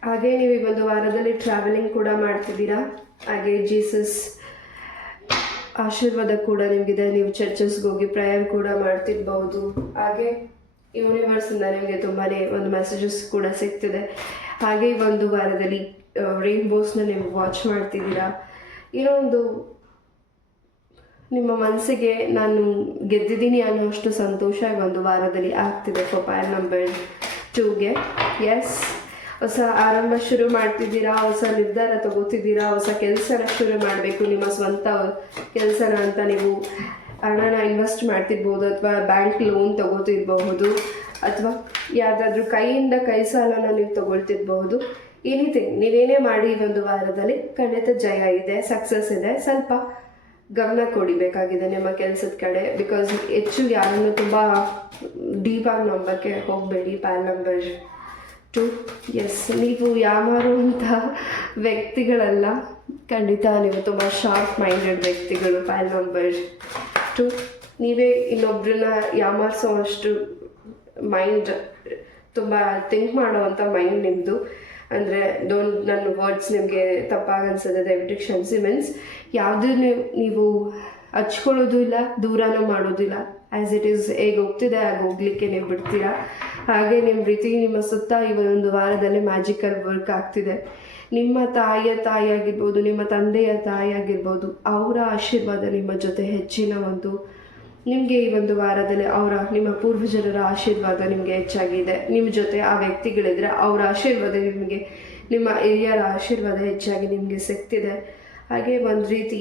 ಹಾಗೆ ನೀವು ಈ ಒಂದು ವಾರದಲ್ಲಿ ಟ್ರಾವೆಲಿಂಗ್ ಕೂಡ ಮಾಡ್ತಿದ್ದೀರಾ. ಹಾಗೆ ಜೀಸಸ್ ಆಶೀರ್ವಾದ ಕೂಡ ನಿಮಗಿದೆ. ನೀವು ಚರ್ಚಸ್ಗೆ ಹೋಗಿ ಪ್ರೇಯರ್ ಕೂಡ ಮಾಡ್ತಿರ್ಬಹುದು. ಹಾಗೆ ಯೂನಿವರ್ಸಿಂದ ನಿಮಗೆ ತುಂಬಾ ಒಂದು ಮೆಸೇಜಸ್ ಕೂಡ ಸಿಗ್ತಿದೆ. ಹಾಗೆ ಈ ಒಂದು ವಾರದಲ್ಲಿ ರೈನ್ಬೋಸ್ನ ನೀವು ವಾಚ್ ಮಾಡ್ತಿದ್ದೀರಾ. ಏನೋ ಒಂದು ನಿಮ್ಮ ಮನಸ್ಸಿಗೆ ನಾನು ಗೆದ್ದಿದ್ದೀನಿ ಅನ್ನೋಷ್ಟು ಸಂತೋಷ ಈ ಒಂದು ವಾರದಲ್ಲಿ ಆಗ್ತಿದೆ. File number 2ಗೆ. ಎಸ್, ಹೊಸ ಆರಂಭ ಶುರು ಮಾಡ್ತಿದ್ದೀರಾ, ಹೊಸ ನಿರ್ಧಾರ ತಗೋತಿದ್ದೀರಾ, ಹೊಸ ಕೆಲಸನ ಶುರು ಮಾಡಬೇಕು, ನಿಮ್ಮ ಸ್ವಂತ ಕೆಲಸನ ಅಂತ ನೀವು ಹಣನ ಇನ್ವೆಸ್ಟ್ ಮಾಡ್ತಿರ್ಬೋದು, ಅಥವಾ ಬ್ಯಾಂಕ್ ಲೋನ್ ತಗೋತಿರ್ಬಹುದು, ಅಥವಾ ಯಾವುದಾದ್ರೂ ಕೈಯಿಂದ ಕೈ ಸಾಲನ ನೀವು ತಗೊಳ್ತಿರ್ಬಹುದು. ಎನಿಥಿಂಗ್ ನೀವೇನೇ ಮಾಡಿ ಈ ಒಂದು ವಾರದಲ್ಲಿ ಖಂಡಿತ ಜಯ ಇದೆ, ಸಕ್ಸಸ್ ಇದೆ. ಸ್ವಲ್ಪ ಗಮನ ಕೊಡಿಬೇಕಾಗಿದೆ ನಿಮ್ಮ ಕೆಲಸದ ಕಡೆ. ಬಿಕಾಸ್ ಹೆಚ್ಚು ಯಾರನ್ನು ತುಂಬ ಡೀಪಾಗಿ ನಂಬಕ್ಕೆ ಹೋಗಬೇಡಿ. File number 2. ಎಸ್, ನೀವು ಯಾಮಾರುವಂಥ ವ್ಯಕ್ತಿಗಳಲ್ಲ, ಖಂಡಿತ ನೀವು ತುಂಬ ಶಾರ್ಪ್ ಮೈಂಡೆಡ್ ವ್ಯಕ್ತಿಗಳು. File number 2. ನೀವೇ ಇನ್ನೊಬ್ರನ್ನ ಯಾಮಾರಿಸೋ ಅಷ್ಟು ಮೈಂಡ್, ತುಂಬ ಥಿಂಕ್ ಮಾಡೋವಂಥ ಮೈಂಡ್ ನಿಮ್ಮದು. ಅಂದರೆ ನನ್ನ ವರ್ಡ್ಸ್ ನಿಮಗೆ ತಪ್ಪಾಗಿ ಅನ್ಸೋದೆ, ದಯವಿಟ್ಟು ಕ್ಷಮಿಸಿ. ಮೀನ್ಸ್ ಯಾವುದೂ ನೀವು ಹಚ್ಕೊಳ್ಳೋದು ಇಲ್ಲ, ದೂರನೂ ಮಾಡೋದಿಲ್ಲ. ಆ್ಯಸ್ ಇಟ್ ಈಸ್ ಹೇಗೆ ಹೋಗ್ತಿದೆ ಹಾಗೆ ಹೋಗ್ಲಿಕ್ಕೆ ನೀವು ಬಿಡ್ತೀರಾ. ಹಾಗೆ ನಿಮ್ಮ ಪ್ರೀತಿ ನಿಮ್ಮ ಸುತ್ತ ಈ ಒಂದು ವಾರದಲ್ಲಿ ಮ್ಯಾಜಿಕಲ್ ವರ್ಕ್ ಆಗ್ತಿದೆ. ನಿಮ್ಮ ತಾಯಿಯ ತಾಯಿ ಆಗಿರ್ಬೋದು, ನಿಮ್ಮ ತಂದೆಯ ತಾಯಿ ಆಗಿರ್ಬೋದು, ಅವರ ಆಶೀರ್ವಾದ ನಿಮ್ಮ ಜೊತೆ ಹೆಚ್ಚಿನ ನಿಮಗೆ ಈ ಒಂದು ವಾರದಲ್ಲಿ ನಿಮ್ಮ ಪೂರ್ವಜರ ಆಶೀರ್ವಾದ ನಿಮಗೆ ಹೆಚ್ಚಾಗಿದೆ. ನಿಮ್ಮ ಜೊತೆ ಆ ವ್ಯಕ್ತಿಗಳಿದ್ರೆ ಅವರ ಆಶೀರ್ವಾದ ನಿಮಗೆ, ನಿಮ್ಮ ಹಿರಿಯರ ಆಶೀರ್ವಾದ ಹೆಚ್ಚಾಗಿ ನಿಮಗೆ ಸಿಗ್ತಿದೆ. ಹಾಗೆ ಒಂದು ರೀತಿ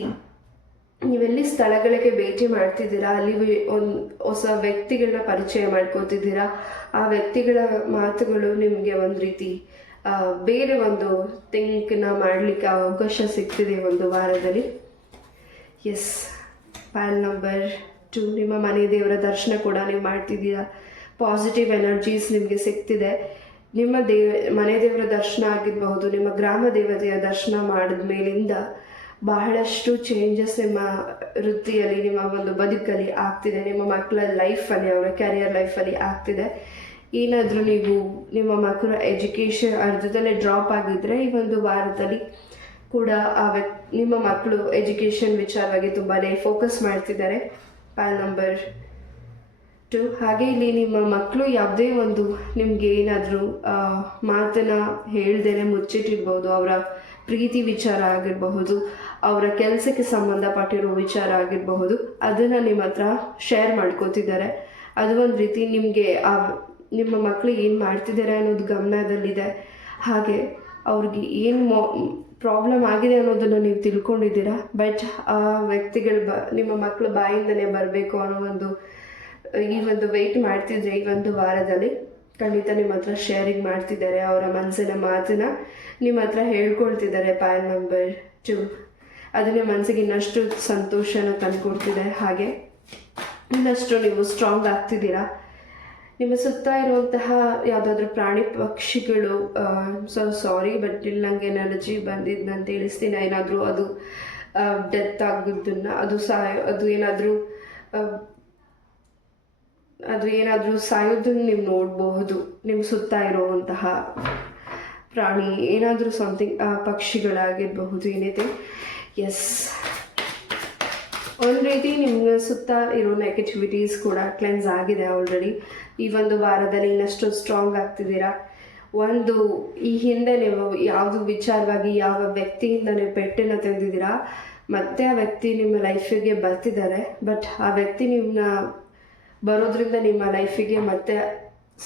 ನೀವೆಲ್ಲಿ ಸ್ಥಳಗಳಿಗೆ ಭೇಟಿ ಮಾಡ್ತಿದ್ದೀರಾ, ಅಲ್ಲಿ ಒಂದು ಹೊಸ ವ್ಯಕ್ತಿಗಳನ್ನ ಪರಿಚಯ ಮಾಡ್ಕೋತಿದ್ದೀರಾ. ಆ ವ್ಯಕ್ತಿಗಳ ಮಾತುಗಳು ನಿಮಗೆ ಒಂದು ರೀತಿ ಬೇರೆ ಒಂದು ಥಿಂಕ್ನ ಮಾಡಲಿಕ್ಕೆ ಅವಕಾಶ ಸಿಗ್ತಿದೆ ಒಂದು ವಾರದಲ್ಲಿ. ಎಸ್, ಪೈಲ್ ನಂಬರ್ 2, ನಿಮ್ಮ ಮನೆ ದೇವರ ದರ್ಶನ ಕೂಡ ನೀವು ಮಾಡ್ತಿದ್ದೀರಾ. ಪಾಸಿಟಿವ್ ಎನರ್ಜೀಸ್ ನಿಮಗೆ ಸಿಗ್ತಿದೆ. ನಿಮ್ಮ ಮನೆ ದೇವರ ದರ್ಶನ ಆಗಿರಬಹುದು, ನಿಮ್ಮ ಗ್ರಾಮ ದೇವತೆಯ ದರ್ಶನ ಮಾಡಿದ ಮೇಲಿಂದ ಬಹಳಷ್ಟು ಚೇಂಜಸ್ ನಿಮ್ಮ ವೃತ್ತಿಯಲ್ಲಿ, ನಿಮ್ಮ ಒಂದು ಬದುಕಲ್ಲಿ ಆಗ್ತಿದೆ. ನಿಮ್ಮ ಮಕ್ಕಳ ಲೈಫಲ್ಲಿ, ಅವರ ಕ್ಯಾರಿಯರ್ ಲೈಫಲ್ಲಿ ಆಗ್ತಿದೆ. ಏನಾದರೂ ನೀವು ನಿಮ್ಮ ಮಕ್ಕಳ ಎಜುಕೇಷನ್ ಅರ್ಧದಲ್ಲೇ ಡ್ರಾಪ್ ಆಗಿದ್ದರೆ ಈ ಒಂದು ವಾರದಲ್ಲಿ ಕೂಡ ನಿಮ್ಮ ಮಕ್ಕಳು ಎಜುಕೇಷನ್ ವಿಚಾರವಾಗಿ ತುಂಬಾ ಫೋಕಸ್ ಮಾಡ್ತಿದ್ದಾರೆ. ಪೈಲ್ ನಂಬರ್ 2. ಹಾಗೆ ಇಲ್ಲಿ ನಿಮ್ಮ ಮಕ್ಕಳು ಯಾವುದೇ ಒಂದು ನಿಮಗೆ ಏನಾದರೂ ಮಾತನ್ನು ಹೇಳ್ದೇನೆ ಮುಚ್ಚಿಟ್ಟಿರ್ಬೋದು. ಅವರ ಪ್ರೀತಿ ವಿಚಾರ ಆಗಿರಬಹುದು, ಅವರ ಕೆಲಸಕ್ಕೆ ಸಂಬಂಧಪಟ್ಟಿರೋ ವಿಚಾರ ಆಗಿರಬಹುದು, ಅದನ್ನು ನಿಮ್ಮ ಹತ್ರ ಶೇರ್ ಮಾಡ್ಕೋತಿದ್ದಾರೆ. ಅದು ಒಂದು ರೀತಿ ನಿಮಗೆ ನಿಮ್ಮ ಮಕ್ಕಳು ಏನು ಮಾಡ್ತಿದ್ದಾರೆ ಅನ್ನೋದು ಗಮನದಲ್ಲಿದೆ. ಹಾಗೆ ಅವ್ರಿಗೆ ಏನು ಪ್ರಾಬ್ಲಮ್ ಆಗಿದೆ ಅನ್ನೋದನ್ನು ನೀವು ತಿಳ್ಕೊಂಡಿದ್ದೀರಾ. ಬಟ್ ಆ ವ್ಯಕ್ತಿಗಳು ನಿಮ್ಮ ಮಕ್ಕಳು ಬಾಯಿಂದನೇ ಬರಬೇಕು ಅನ್ನೋ ಈ ಒಂದು ವೆಯ್ಟ್ ಮಾಡ್ತಿದ್ರೆ ಈ ಒಂದು ವಾರದಲ್ಲಿ ಖಂಡಿತ ನಿಮ್ಮ ಹತ್ರ ಶೇರಿಂಗ್ ಮಾಡ್ತಿದ್ದಾರೆ. ಅವರ ಮನಸ್ಸಿನ ಮಾತನ್ನ ನಿಮ್ಮ ಹತ್ರ ಹೇಳ್ಕೊಳ್ತಿದ್ದಾರೆ. ಪೈಲ್ ನಂಬರ್ 2 ಅದು ನಿಮ್ಮ ಮನಸ್ಸಿಗೆ ಇನ್ನಷ್ಟು ಸಂತೋಷನ ತಂದುಕೊಡ್ತಿದೆ. ಹಾಗೆ ಇನ್ನಷ್ಟು ನೀವು ಸ್ಟ್ರಾಂಗ್ ಆಗ್ತಿದ್ದೀರಾ. ನಿಮ್ಮ ಸುತ್ತ ಇರುವಂತಹ ಯಾವುದಾದ್ರೂ ಪ್ರಾಣಿ ಪಕ್ಷಿಗಳು ಸಾರಿ ಬಟ್ ಇಲ್ಲಿ ನನಗೆ ಎನರ್ಜಿ ಬಂದಿದ್ದನ್ನು ತಿಳಿಸ್ತೀನಿ. ಏನಾದರೂ ಅದು ಡೆತ್ ಆಗಿದ್ದನ್ನು ಅದು ಏನಾದರೂ ಸಾಯೋದನ್ನು ನೀವು ನೋಡಬಹುದು. ನಿಮ್ಮ ಸುತ್ತ ಇರುವಂತಹ ಪ್ರಾಣಿ ಏನಾದರೂ ಸಮಥಿಂಗ್ ಪಕ್ಷಿಗಳಾಗಿರಬಹುದು, ಏನಿದೆ. ಎಸ್, ಒಂದು ರೀತಿ ನಿಮ್ಮ ಸುತ್ತ ಇರೋ ನೆಗೆಟಿವಿಟೀಸ್ ಕೂಡ ಕ್ಲೆನ್ಸ್ ಆಗಿದೆ ಆಲ್ರೆಡಿ. ಈ ಒಂದು ವಾರದಲ್ಲಿ ಇನ್ನಷ್ಟು ಸ್ಟ್ರಾಂಗ್ ಆಗ್ತಿದ್ದೀರಾ. ಈ ಹಿಂದೆ ನೀವು ಯಾವುದು ವಿಚಾರವಾಗಿ ಯಾವ ವ್ಯಕ್ತಿಯಿಂದ ನೀವು ಪೆಟ್ಟನ್ನು ತೆಗೆದಿದ್ದೀರಾ, ಮತ್ತೆ ಆ ವ್ಯಕ್ತಿ ನಿಮ್ಮ ಲೈಫಿಗೆ ಬರ್ತಿದ್ದಾರೆ. ಬಟ್ ಆ ವ್ಯಕ್ತಿ ನಿಮ್ಮನ್ನ ಬರೋದ್ರಿಂದ ನಿಮ್ಮ ಲೈಫಿಗೆ ಮತ್ತೆ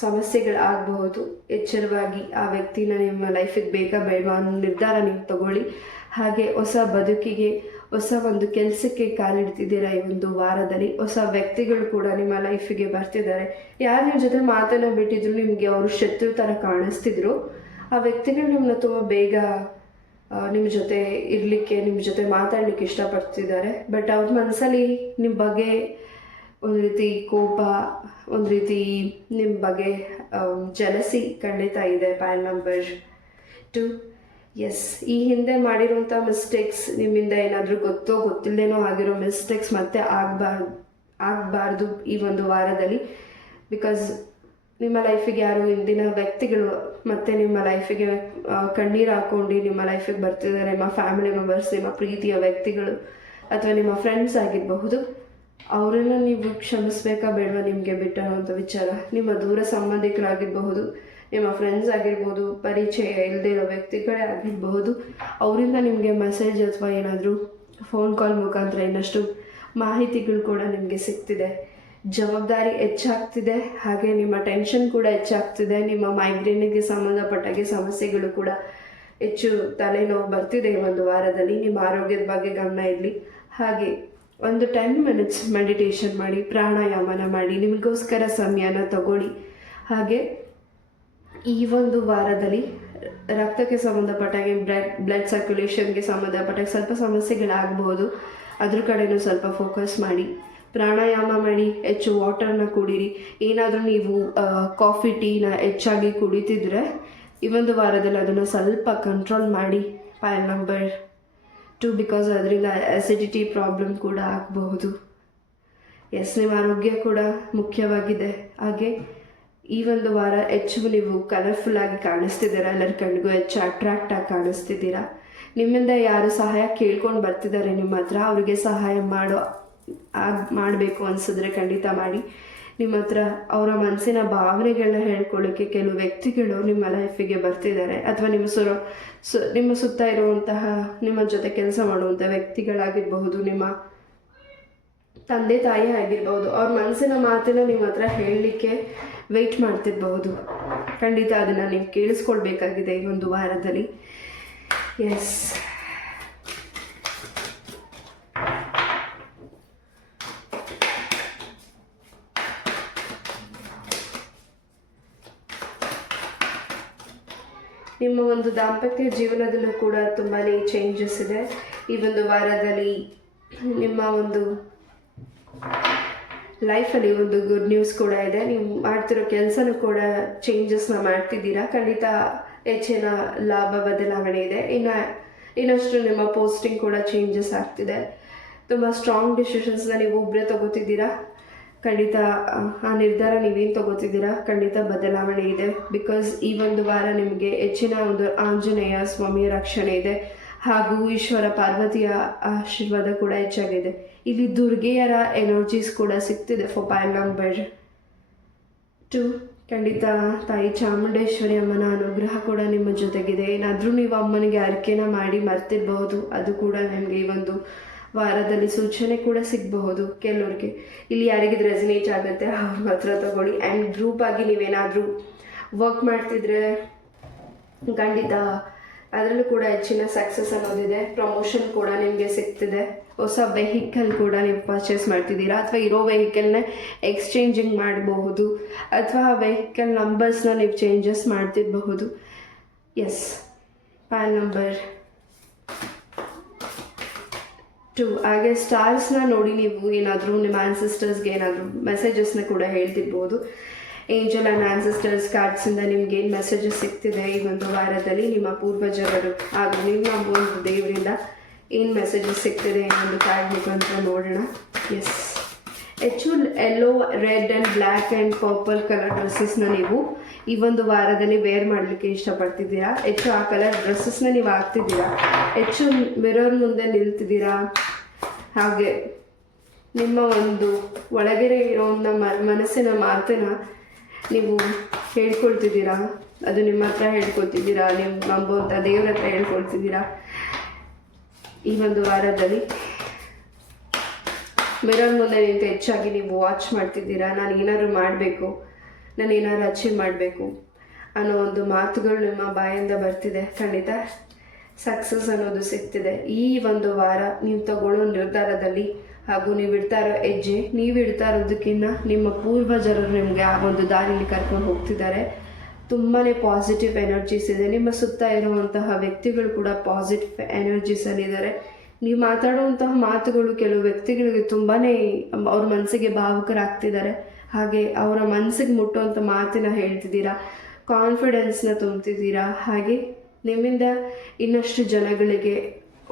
ಸಮಸ್ಯೆಗಳಾಗಬಹುದು. ಎಚ್ಚರವಾಗಿ ಆ ವ್ಯಕ್ತಿನ ನಿಮ್ಮ ಲೈಫಿಗೆ ಬೇಕಾ ಬೇಡ ಅನ್ನೋ ನಿರ್ಧಾರ ನೀವು ತಗೊಳ್ಳಿ. ಹಾಗೆ ಹೊಸ ಬದುಕಿಗೆ, ಹೊಸ ಒಂದು ಕೆಲಸಕ್ಕೆ ಕಾಲಿಡ್ತಿದ್ದೀರಾ. ಈ ಒಂದು ವಾರದಲ್ಲಿ ಹೊಸ ವ್ಯಕ್ತಿಗಳು ಕೂಡ ನಿಮ್ಮ ಲೈಫಿಗೆ ಬರ್ತಿದ್ದಾರೆ. ಯಾರು ನಿಮ್ಮ ಜೊತೆ ಮಾತನ್ನು ಬಿಟ್ಟಿದ್ರು, ನಿಮಗೆ ಅವರು ಶತ್ರು ಥರ ಕಾಣಿಸ್ತಿದ್ರು, ಆ ವ್ಯಕ್ತಿಗಳು ನಿಮ್ಮನ್ನ ತುಂಬ ಬೇಗ ನಿಮ್ಮ ಜೊತೆ ಇರಲಿಕ್ಕೆ, ನಿಮ್ಮ ಜೊತೆ ಮಾತಾಡಲಿಕ್ಕೆ ಇಷ್ಟಪಡ್ತಿದ್ದಾರೆ. ಬಟ್ ಅವ್ರ ಮನಸ್ಸಲ್ಲಿ ನಿಮ್ಮ ಬಗ್ಗೆ ಒಂದು ರೀತಿ ಕೋಪ, ಒಂದು ರೀತಿ ನಿಮ್ಮ ಬಗ್ಗೆ ಜಲಸಿ ಖಂಡಿತ ಇದೆ. ಪೈಲ್ ನಂಬರ್ 2. ಎಸ್, ಈ ಹಿಂದೆ ಮಾಡಿರೋಂಥ ಮಿಸ್ಟೇಕ್ಸ್, ನಿಮ್ಮಿಂದ ಏನಾದರೂ ಗೊತ್ತೋ ಗೊತ್ತಿಲ್ಲದೇನೋ ಆಗಿರೋ ಮಿಸ್ಟೇಕ್ಸ್ ಮತ್ತೆ ಆಗಬಾರ್ದು ಈ ಒಂದು ವಾರದಲ್ಲಿ. ಬಿಕಾಸ್ ನಿಮ್ಮ ಲೈಫಿಗೆ ಯಾರು ಹಿಂದಿನ ವ್ಯಕ್ತಿಗಳು ಮತ್ತೆ ನಿಮ್ಮ ಲೈಫಿಗೆ ಕಣ್ಣೀರು ಹಾಕ್ಕೊಂಡು ನಿಮ್ಮ ಲೈಫಿಗೆ ಬರ್ತಿದ್ದಾರೆ. ನಿಮ್ಮ ಫ್ಯಾಮಿಲಿ ಮೆಂಬರ್ಸ್, ನಿಮ್ಮ ಪ್ರೀತಿಯ ವ್ಯಕ್ತಿಗಳು ಅಥವಾ ನಿಮ್ಮ ಫ್ರೆಂಡ್ಸ್ ಆಗಿರಬಹುದು. ಅವರನ್ನು ನೀವು ಕ್ಷಮಿಸ್ಬೇಕಾ ಬೇಡವಾ ನಿಮಗೆ ಬಿಟ್ಟಂಥ ವಿಚಾರ. ನಿಮ್ಮ ದೂರ ಸಂಬಂಧಿಕರಾಗಿರಬಹುದು, ನಿಮ್ಮ ಫ್ರೆಂಡ್ಸ್ ಆಗಿರ್ಬೋದು, ಪರಿಚಯ ಇಲ್ಲದೆ ಇರೋ ವ್ಯಕ್ತಿಗಳೇ ಆಗಿರಬಹುದು. ಅವರಿಂದ ನಿಮಗೆ ಮೆಸೇಜ್ ಅಥವಾ ಏನಾದರೂ ಫೋನ್ ಕಾಲ್ ಮುಖಾಂತರ ಇನ್ನಷ್ಟು ಮಾಹಿತಿಗಳು ಕೂಡ ನಿಮಗೆ ಸಿಗ್ತಿದೆ. ಜವಾಬ್ದಾರಿ ಹೆಚ್ಚಾಗ್ತಿದೆ. ಹಾಗೆ ನಿಮ್ಮ ಟೆನ್ಷನ್ ಕೂಡ ಹೆಚ್ಚಾಗ್ತಿದೆ. ನಿಮ್ಮ ಮೈಗ್ರೇನಿಗೆ ಸಂಬಂಧಪಟ್ಟಾಗೆ ಸಮಸ್ಯೆಗಳು ಕೂಡ ಹೆಚ್ಚು ತಲೆನೋವು ಬರ್ತಿದೆ ಈ ಒಂದು ವಾರದಲ್ಲಿ. ನಿಮ್ಮ ಆರೋಗ್ಯದ ಬಗ್ಗೆ ಗಮನ ಇರಲಿ. ಹಾಗೆ ಒಂದು 10 ಮಿನಿಟ್ಸ್ ಮೆಡಿಟೇಷನ್ ಮಾಡಿ, ಪ್ರಾಣಾಯಾಮನ ಮಾಡಿ, ನಿಮಗೋಸ್ಕರ ಸಮಯನ ತಗೊಳ್ಳಿ. ಹಾಗೆ ಈ ಒಂದು ವಾರದಲ್ಲಿ ರಕ್ತಕ್ಕೆ ಸಂಬಂಧಪಟ್ಟಾಗೆ, ಬ್ಲಡ್ ಸರ್ಕ್ಯುಲೇಷನ್ಗೆ ಸಂಬಂಧಪಟ್ಟಾಗ ಸ್ವಲ್ಪ ಸಮಸ್ಯೆಗಳಾಗಬಹುದು. ಅದ್ರ ಕಡೆನೂ ಸ್ವಲ್ಪ ಫೋಕಸ್ ಮಾಡಿ, ಪ್ರಾಣಾಯಾಮ ಮಾಡಿ, ಹೆಚ್ಚು ವಾಟರ್ನ ಕುಡೀರಿ. ಏನಾದರೂ ನೀವು ಕಾಫಿ ಟೀನ ಹೆಚ್ಚಾಗಿ ಕುಡಿತಿದ್ರೆ ಈ ಒಂದು ವಾರದಲ್ಲಿ ಅದನ್ನು ಸ್ವಲ್ಪ ಕಂಟ್ರೋಲ್ ಮಾಡಿ. ಪೈಲ್ ನಂಬರ್ 2, ಬಿಕಾಸ್ ಅದರಿಂದ ಆ್ಯಸಿಡಿಟಿ ಪ್ರಾಬ್ಲಮ್ ಕೂಡ ಆಗಬಹುದು. ಎಸ್, ನಿಮ್ಮ ಆರೋಗ್ಯ ಕೂಡ ಮುಖ್ಯವಾಗಿದೆ. ಹಾಗೆ ಈ ಒಂದು ವಾರ ಹೆಚ್ಚು ನೀವು ಕಲರ್ಫುಲ್ ಆಗಿ ಕಾಣಿಸ್ತಿದ್ದೀರಾ, ಎಲ್ಲರ ಕಣ್ಣಿಗೂ ಹೆಚ್ಚು ಅಟ್ರಾಕ್ಟ್ ಆಗಿ ಕಾಣಿಸ್ತಿದ್ದೀರಾ. ನಿಮ್ಮಿಂದ ಯಾರು ಸಹಾಯ ಕೇಳ್ಕೊಂಡು ಬರ್ತಿದ್ದಾರೆ ನಿಮ್ಮ ಹತ್ರ, ಅವರಿಗೆ ಸಹಾಯ ಮಾಡಬೇಕು ಅನಿಸಿದ್ರೆ ಖಂಡಿತ ಮಾಡಿ. ನಿಮ್ಮ ಹತ್ರ ಅವರ ಮನಸ್ಸಿನ ಭಾವನೆಗಳನ್ನ ಹೇಳ್ಕೊಳ್ಳೋಕ್ಕೆ ಕೆಲವು ವ್ಯಕ್ತಿಗಳು ನಿಮ್ಮ ಲೈಫಿಗೆ ಬರ್ತಿದ್ದಾರೆ, ಅಥವಾ ನಿಮ್ಮ ಸುತ್ತ ಇರುವಂತಹ ನಿಮ್ಮ ಜೊತೆ ಕೆಲಸ ಮಾಡುವಂಥ ವ್ಯಕ್ತಿಗಳಾಗಿರಬಹುದು, ನಿಮ್ಮ ತಂದೆ ತಾಯಿ ಆಗಿರ್ಬೋದು. ಅವ್ರ ಮನಸ್ಸಿನ ಮಾತನ್ನ ನಿಮ್ಮ ಹತ್ರ ಹೇಳಲಿಕ್ಕೆ ವೆಯ್ಟ್ ಮಾಡ್ತಿರ್ಬಹುದು. ಖಂಡಿತ ಅದನ್ನು ನೀವು ಕೇಳಿಸ್ಕೊಳ್ಬೇಕಾಗಿದೆ ಈ ಒಂದು ವಾರದಲ್ಲಿ. ಎಸ್, ನಿಮ್ಮ ಒಂದು ದಾಂಪತ್ಯ ಜೀವನದಲ್ಲೂ ಕೂಡ ತುಂಬಾ ಚೇಂಜಸ್ ಇದೆ ಈ ಒಂದು ವಾರದಲ್ಲಿ. ನಿಮ್ಮ ಒಂದು ಲೈಫಲ್ಲಿ ಒಂದು ಗುಡ್ ನ್ಯೂಸ್ ಕೂಡ ಇದೆ. ನೀವು ಮಾಡ್ತಿರೋ ಕೆಲಸನೂ ಕೂಡ ಚೇಂಜಸ್ನ ಮಾಡ್ತಿದ್ದೀರಾ. ಖಂಡಿತ ಹೆಚ್ಚಿನ ಲಾಭ ಬದಲಾವಣೆ ಇದೆ. ಇನ್ನಷ್ಟು ನಿಮ್ಮ ಪೋಸ್ಟಿಂಗ್ ಕೂಡ ಚೇಂಜಸ್ ಆಗ್ತಿದೆ. ತುಂಬ ಸ್ಟ್ರಾಂಗ್ ಡಿಸಿಷನ್ಸ್ನ ನೀವು ಒಬ್ಬರೇ ತಗೋತಿದ್ದೀರಾ. ಖಂಡಿತ ಆ ನಿರ್ಧಾರ ನೀವೇನು ತಗೋತಿದ್ದೀರಾ ಖಂಡಿತ ಬದಲಾವಣೆ ಇದೆ. ಬಿಕಾಸ್ ಈ ಒಂದು ವಾರ ನಿಮಗೆ ಹೆಚ್ಚಿನ ಒಂದು ಆಂಜನೇಯ ಸ್ವಾಮಿಯ ರಕ್ಷಣೆ ಇದೆ, ಹಾಗೂ ಈಶ್ವರ ಪಾರ್ವತಿಯ ಆಶೀರ್ವಾದ ಕೂಡ ಹೆಚ್ಚಾಗಿದೆ. ಇಲ್ಲಿ ದುರ್ಗೆಯರ ಎನರ್ಜೀಸ್ ಕೂಡ ಸಿಗ್ತಿದೆ ಫಾರ್ ಪೈಲ್ ನಂಬರ್ 2. ಖಂಡಿತ ತಾಯಿ ಚಾಮುಂಡೇಶ್ವರಿ ಅಮ್ಮನ ಅನುಗ್ರಹ ಕೂಡ ನಿಮ್ಮ ಜೊತೆಗಿದೆ. ಏನಾದರೂ ನೀವು ಅಮ್ಮನಿಗೆ ಅರಿಕೆನ ಮಾಡಿ ಮರ್ತಿರಬಹುದು, ಅದು ಕೂಡ ನಿಮಗೆ ಈ ಒಂದು ವಾರದಲ್ಲಿ ಸೂಚನೆ ಕೂಡ ಸಿಗಬಹುದು. ಕೆಲವ್ರಿಗೆ ಇಲ್ಲಿ ಯಾರಿಗಿದು ರೆಸಿನೇಟ್ ಆಗುತ್ತೆ ಅವ್ರ ಮಾತ್ರ ತಗೊಳ್ಳಿ. ಆ್ಯಂಡ್ ಗ್ರೂಪ್ ಆಗಿ ನೀವೇನಾದರೂ ವರ್ಕ್ ಮಾಡ್ತಿದ್ರೆ ಖಂಡಿತ ಅದರಲ್ಲೂ ಕೂಡ ಹೆಚ್ಚಿನ ಸಕ್ಸಸ್ ಅನ್ನೋದಿದೆ. ಪ್ರಮೋಷನ್ ಕೂಡ ನಿಮಗೆ ಸಿಗ್ತಿದೆ. ಹೊಸ ವೆಹಿಕಲ್ ಕೂಡ ನೀವು ಪರ್ಚೇಸ್ ಮಾಡ್ತಿದ್ದೀರಾ, ಅಥವಾ ಇರೋ ವೆಹಿಕಲ್ನ ಎಕ್ಸ್ಚೇಂಜಿಂಗ್ ಮಾಡಬಹುದು, ಅಥವಾ ಆ ವೆಹಿಕಲ್ ನಂಬರ್ಸ್ನ ನೀವು ಚೇಂಜಸ್ ಮಾಡ್ತಿರಬಹುದು. Yes, pile number 2. ಹಾಗೆ ಸ್ಟಾರ್ಸ್ನ ನೋಡಿ ನೀವು ಏನಾದರೂ ನಿಮ್ಮ ಆನ್ಸಿಸ್ಟರ್ಸ್ಗೆ ಏನಾದರೂ ಮೆಸೇಜಸ್ನ ಕೂಡ ಹೇಳ್ತಿರ್ಬೋದು. ಏಂಜಲ್ ಆ್ಯಂಡ್ ಆನ್ಸಿಸ್ಟರ್ಸ್ ಕಾರ್ಡ್ಸಿಂದ ನಿಮ್ಗೆ ಏನು ಮೆಸೇಜಸ್ ಸಿಗ್ತಿದೆ ಈ ಒಂದು ವಾರದಲ್ಲಿ, ನಿಮ್ಮ ಪೂರ್ವಜರು ಹಾಗೂ ನಿಮ್ಮ ಒಂದು ದೇವರಿಂದ ಏನು ಮೆಸೇಜಸ್ ಸಿಗ್ತಿದೆ ಇನ್ನೊಂದು ಕಾರ್ಡ್ ಮುಖಾಂತರ ನೋಡೋಣ. ಎಸ್, ಹೆಚ್ಚು yellow, red and black and purple colour ಡ್ರೆಸ್ಸಸ್ನ ನೀವು ಈ ಒಂದು ವಾರದಲ್ಲಿ ವೇರ್ ಮಾಡಲಿಕ್ಕೆ ಇಷ್ಟಪಡ್ತಿದ್ದೀರಾ. ಹೆಚ್ಚು ಆ ಕಲರ್ ಡ್ರೆಸ್ಸಸ್ನ ನೀವು ಹಾಕ್ತಿದ್ದೀರಾ, ಹೆಚ್ಚು ಮಿರರ್ ಮುಂದೆ ನಿಲ್ತಿದ್ದೀರಾ. ಹಾಗೆ ನಿಮ್ಮ ಒಂದು ಒಳಗಡೆ ಇರೋ ಮನಸ್ಸಿನ ಮಾತನ್ನು ನೀವು ಹೇಳ್ಕೊಳ್ತಿದ್ದೀರಾ, ಅದು ನಿಮ್ಮ ಹತ್ರ ಹೇಳ್ಕೊಳ್ತಿದ್ದೀರಾ, ನೀವು ನಂಬುವಂಥ ದೇವ್ರ ಹತ್ರ ಹೇಳ್ಕೊಳ್ತಿದ್ದೀರಾ. ಈ ಒಂದು ವಾರದಲ್ಲಿ ಮಿರರ್ ಮುಂದೆ ನಿಂತು ಹೆಚ್ಚಾಗಿ ನೀವು ವಾಚ್ ಮಾಡ್ತಿದ್ದೀರಾ. ನಾನು ಏನಾದ್ರು ಮಾಡಬೇಕು, ನಾನು ಏನಾದ್ರು ಅಚೀವ್ ಮಾಡಬೇಕು ಅನ್ನೋ ಒಂದು ಮಾತುಗಳು ನಿಮ್ಮ ಬಾಯಿಂದ ಬರ್ತಿದೆ. ಖಂಡಿತ ಸಕ್ಸಸ್ ಅನ್ನೋದು ಸಿಗ್ತಿದೆ. ಈ ಒಂದು ವಾರ ನೀವು ತಗೊಳ್ಳೋ ನಿರ್ಧಾರದಲ್ಲಿ ಹಾಗೂ ನೀವು ಇಡ್ತಾ ಇರೋ ಹೆಜ್ಜೆ, ನೀವು ಇಡ್ತಾ ಇರೋದಕ್ಕಿಂತ ನಿಮ್ಮ ಪೂರ್ವಜರು ನಿಮಗೆ ಆ ಒಂದು ದಾರಿಯಲ್ಲಿ ಕರ್ಕೊಂಡು ಹೋಗ್ತಿದ್ದಾರೆ. ತುಂಬಾ ಪಾಸಿಟಿವ್ ಎನರ್ಜೀಸ್ ಇದೆ. ನಿಮ್ಮ ಸುತ್ತ ಇರುವಂತಹ ವ್ಯಕ್ತಿಗಳು ಕೂಡ ಪಾಸಿಟಿವ್ ಎನರ್ಜೀಸಲ್ಲಿದ್ದಾರೆ. ನೀವು ಮಾತಾಡುವಂತಹ ಮಾತುಗಳು ಕೆಲವು ವ್ಯಕ್ತಿಗಳಿಗೆ ತುಂಬಾ ಅವ್ರ ಮನಸ್ಸಿಗೆ ಭಾವುಕರಾಗ್ತಿದ್ದಾರೆ. ಹಾಗೆ ಅವರ ಮನಸ್ಸಿಗೆ ಮುಟ್ಟುವಂಥ ಮಾತಿನ ಹೇಳ್ತಿದ್ದೀರಾ, ಕಾನ್ಫಿಡೆನ್ಸ್ನ ತುಂಬ್ತಿದ್ದೀರಾ. ಹಾಗೆ ನಿಮ್ಮಿಂದ ಇನ್ನಷ್ಟು ಜನಗಳಿಗೆ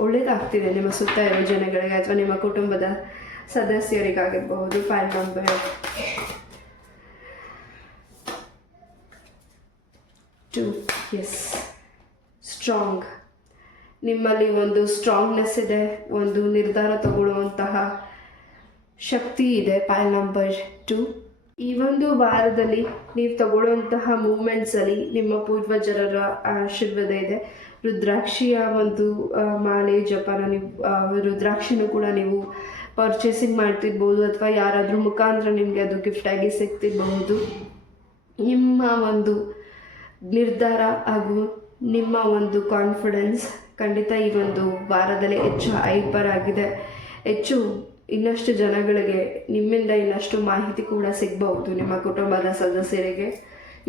ಒಳ್ಳೆಯದಾಗ್ತಿದೆ, ನಿಮ್ಮ ಸುತ್ತ ಇರೋ ಜನಗಳಿಗೆ ಅಥವಾ ನಿಮ್ಮ ಕುಟುಂಬದ ಸದಸ್ಯರಿಗಾಗಿರಬಹುದು. Pile number 2. Yes, strong. ನಿಮ್ಮಲ್ಲಿ ಒಂದು ಸ್ಟ್ರಾಂಗ್ನೆಸ್ ಇದೆ, ಒಂದು ನಿರ್ಧಾರ ತಗೊಳ್ಳುವಂತಹ ಶಕ್ತಿ ಇದೆ. Pile number 2. ಈ ಒಂದು ವಾರದಲ್ಲಿ ನೀವು ತಗೊಳ್ಳುವಂತಹ ಮೂಮೆಂಟ್ಸಲ್ಲಿ ನಿಮ್ಮ ಪೂರ್ವಜರ ಆಶೀರ್ವಾದ ಇದೆ. ರುದ್ರಾಕ್ಷಿಯ ಒಂದು ಮಾಲೆ ಜಪನ ನೀವು ರುದ್ರಾಕ್ಷಿನೂ ಕೂಡ ನೀವು ಪರ್ಚೇಸಿಂಗ್ ಮಾಡ್ತಿರ್ಬೋದು, ಅಥವಾ ಯಾರಾದರೂ ಮುಖಾಂತರ ನಿಮಗೆ ಅದು ಗಿಫ್ಟಾಗಿ ಸಿಗ್ತಿರಬಹುದು. ನಿಮ್ಮ ಒಂದು ನಿರ್ಧಾರ ಹಾಗೂ ನಿಮ್ಮ ಒಂದು ಕಾನ್ಫಿಡೆನ್ಸ್ ಖಂಡಿತ ಈ ಒಂದು ವಾರದಲ್ಲಿ ಹೆಚ್ಚು ಹೈಪರ್ ಆಗಿದೆ. ಹೆಚ್ಚು ಇನ್ನಷ್ಟು ಜನಗಳಿಗೆ ನಿಮ್ಮಿಂದ ಇನ್ನಷ್ಟು ಮಾಹಿತಿ ಕೂಡ ಸಿಗಬಹುದು. ನಿಮ್ಮ ಕುಟುಂಬದ ಸದಸ್ಯರಿಗೆ,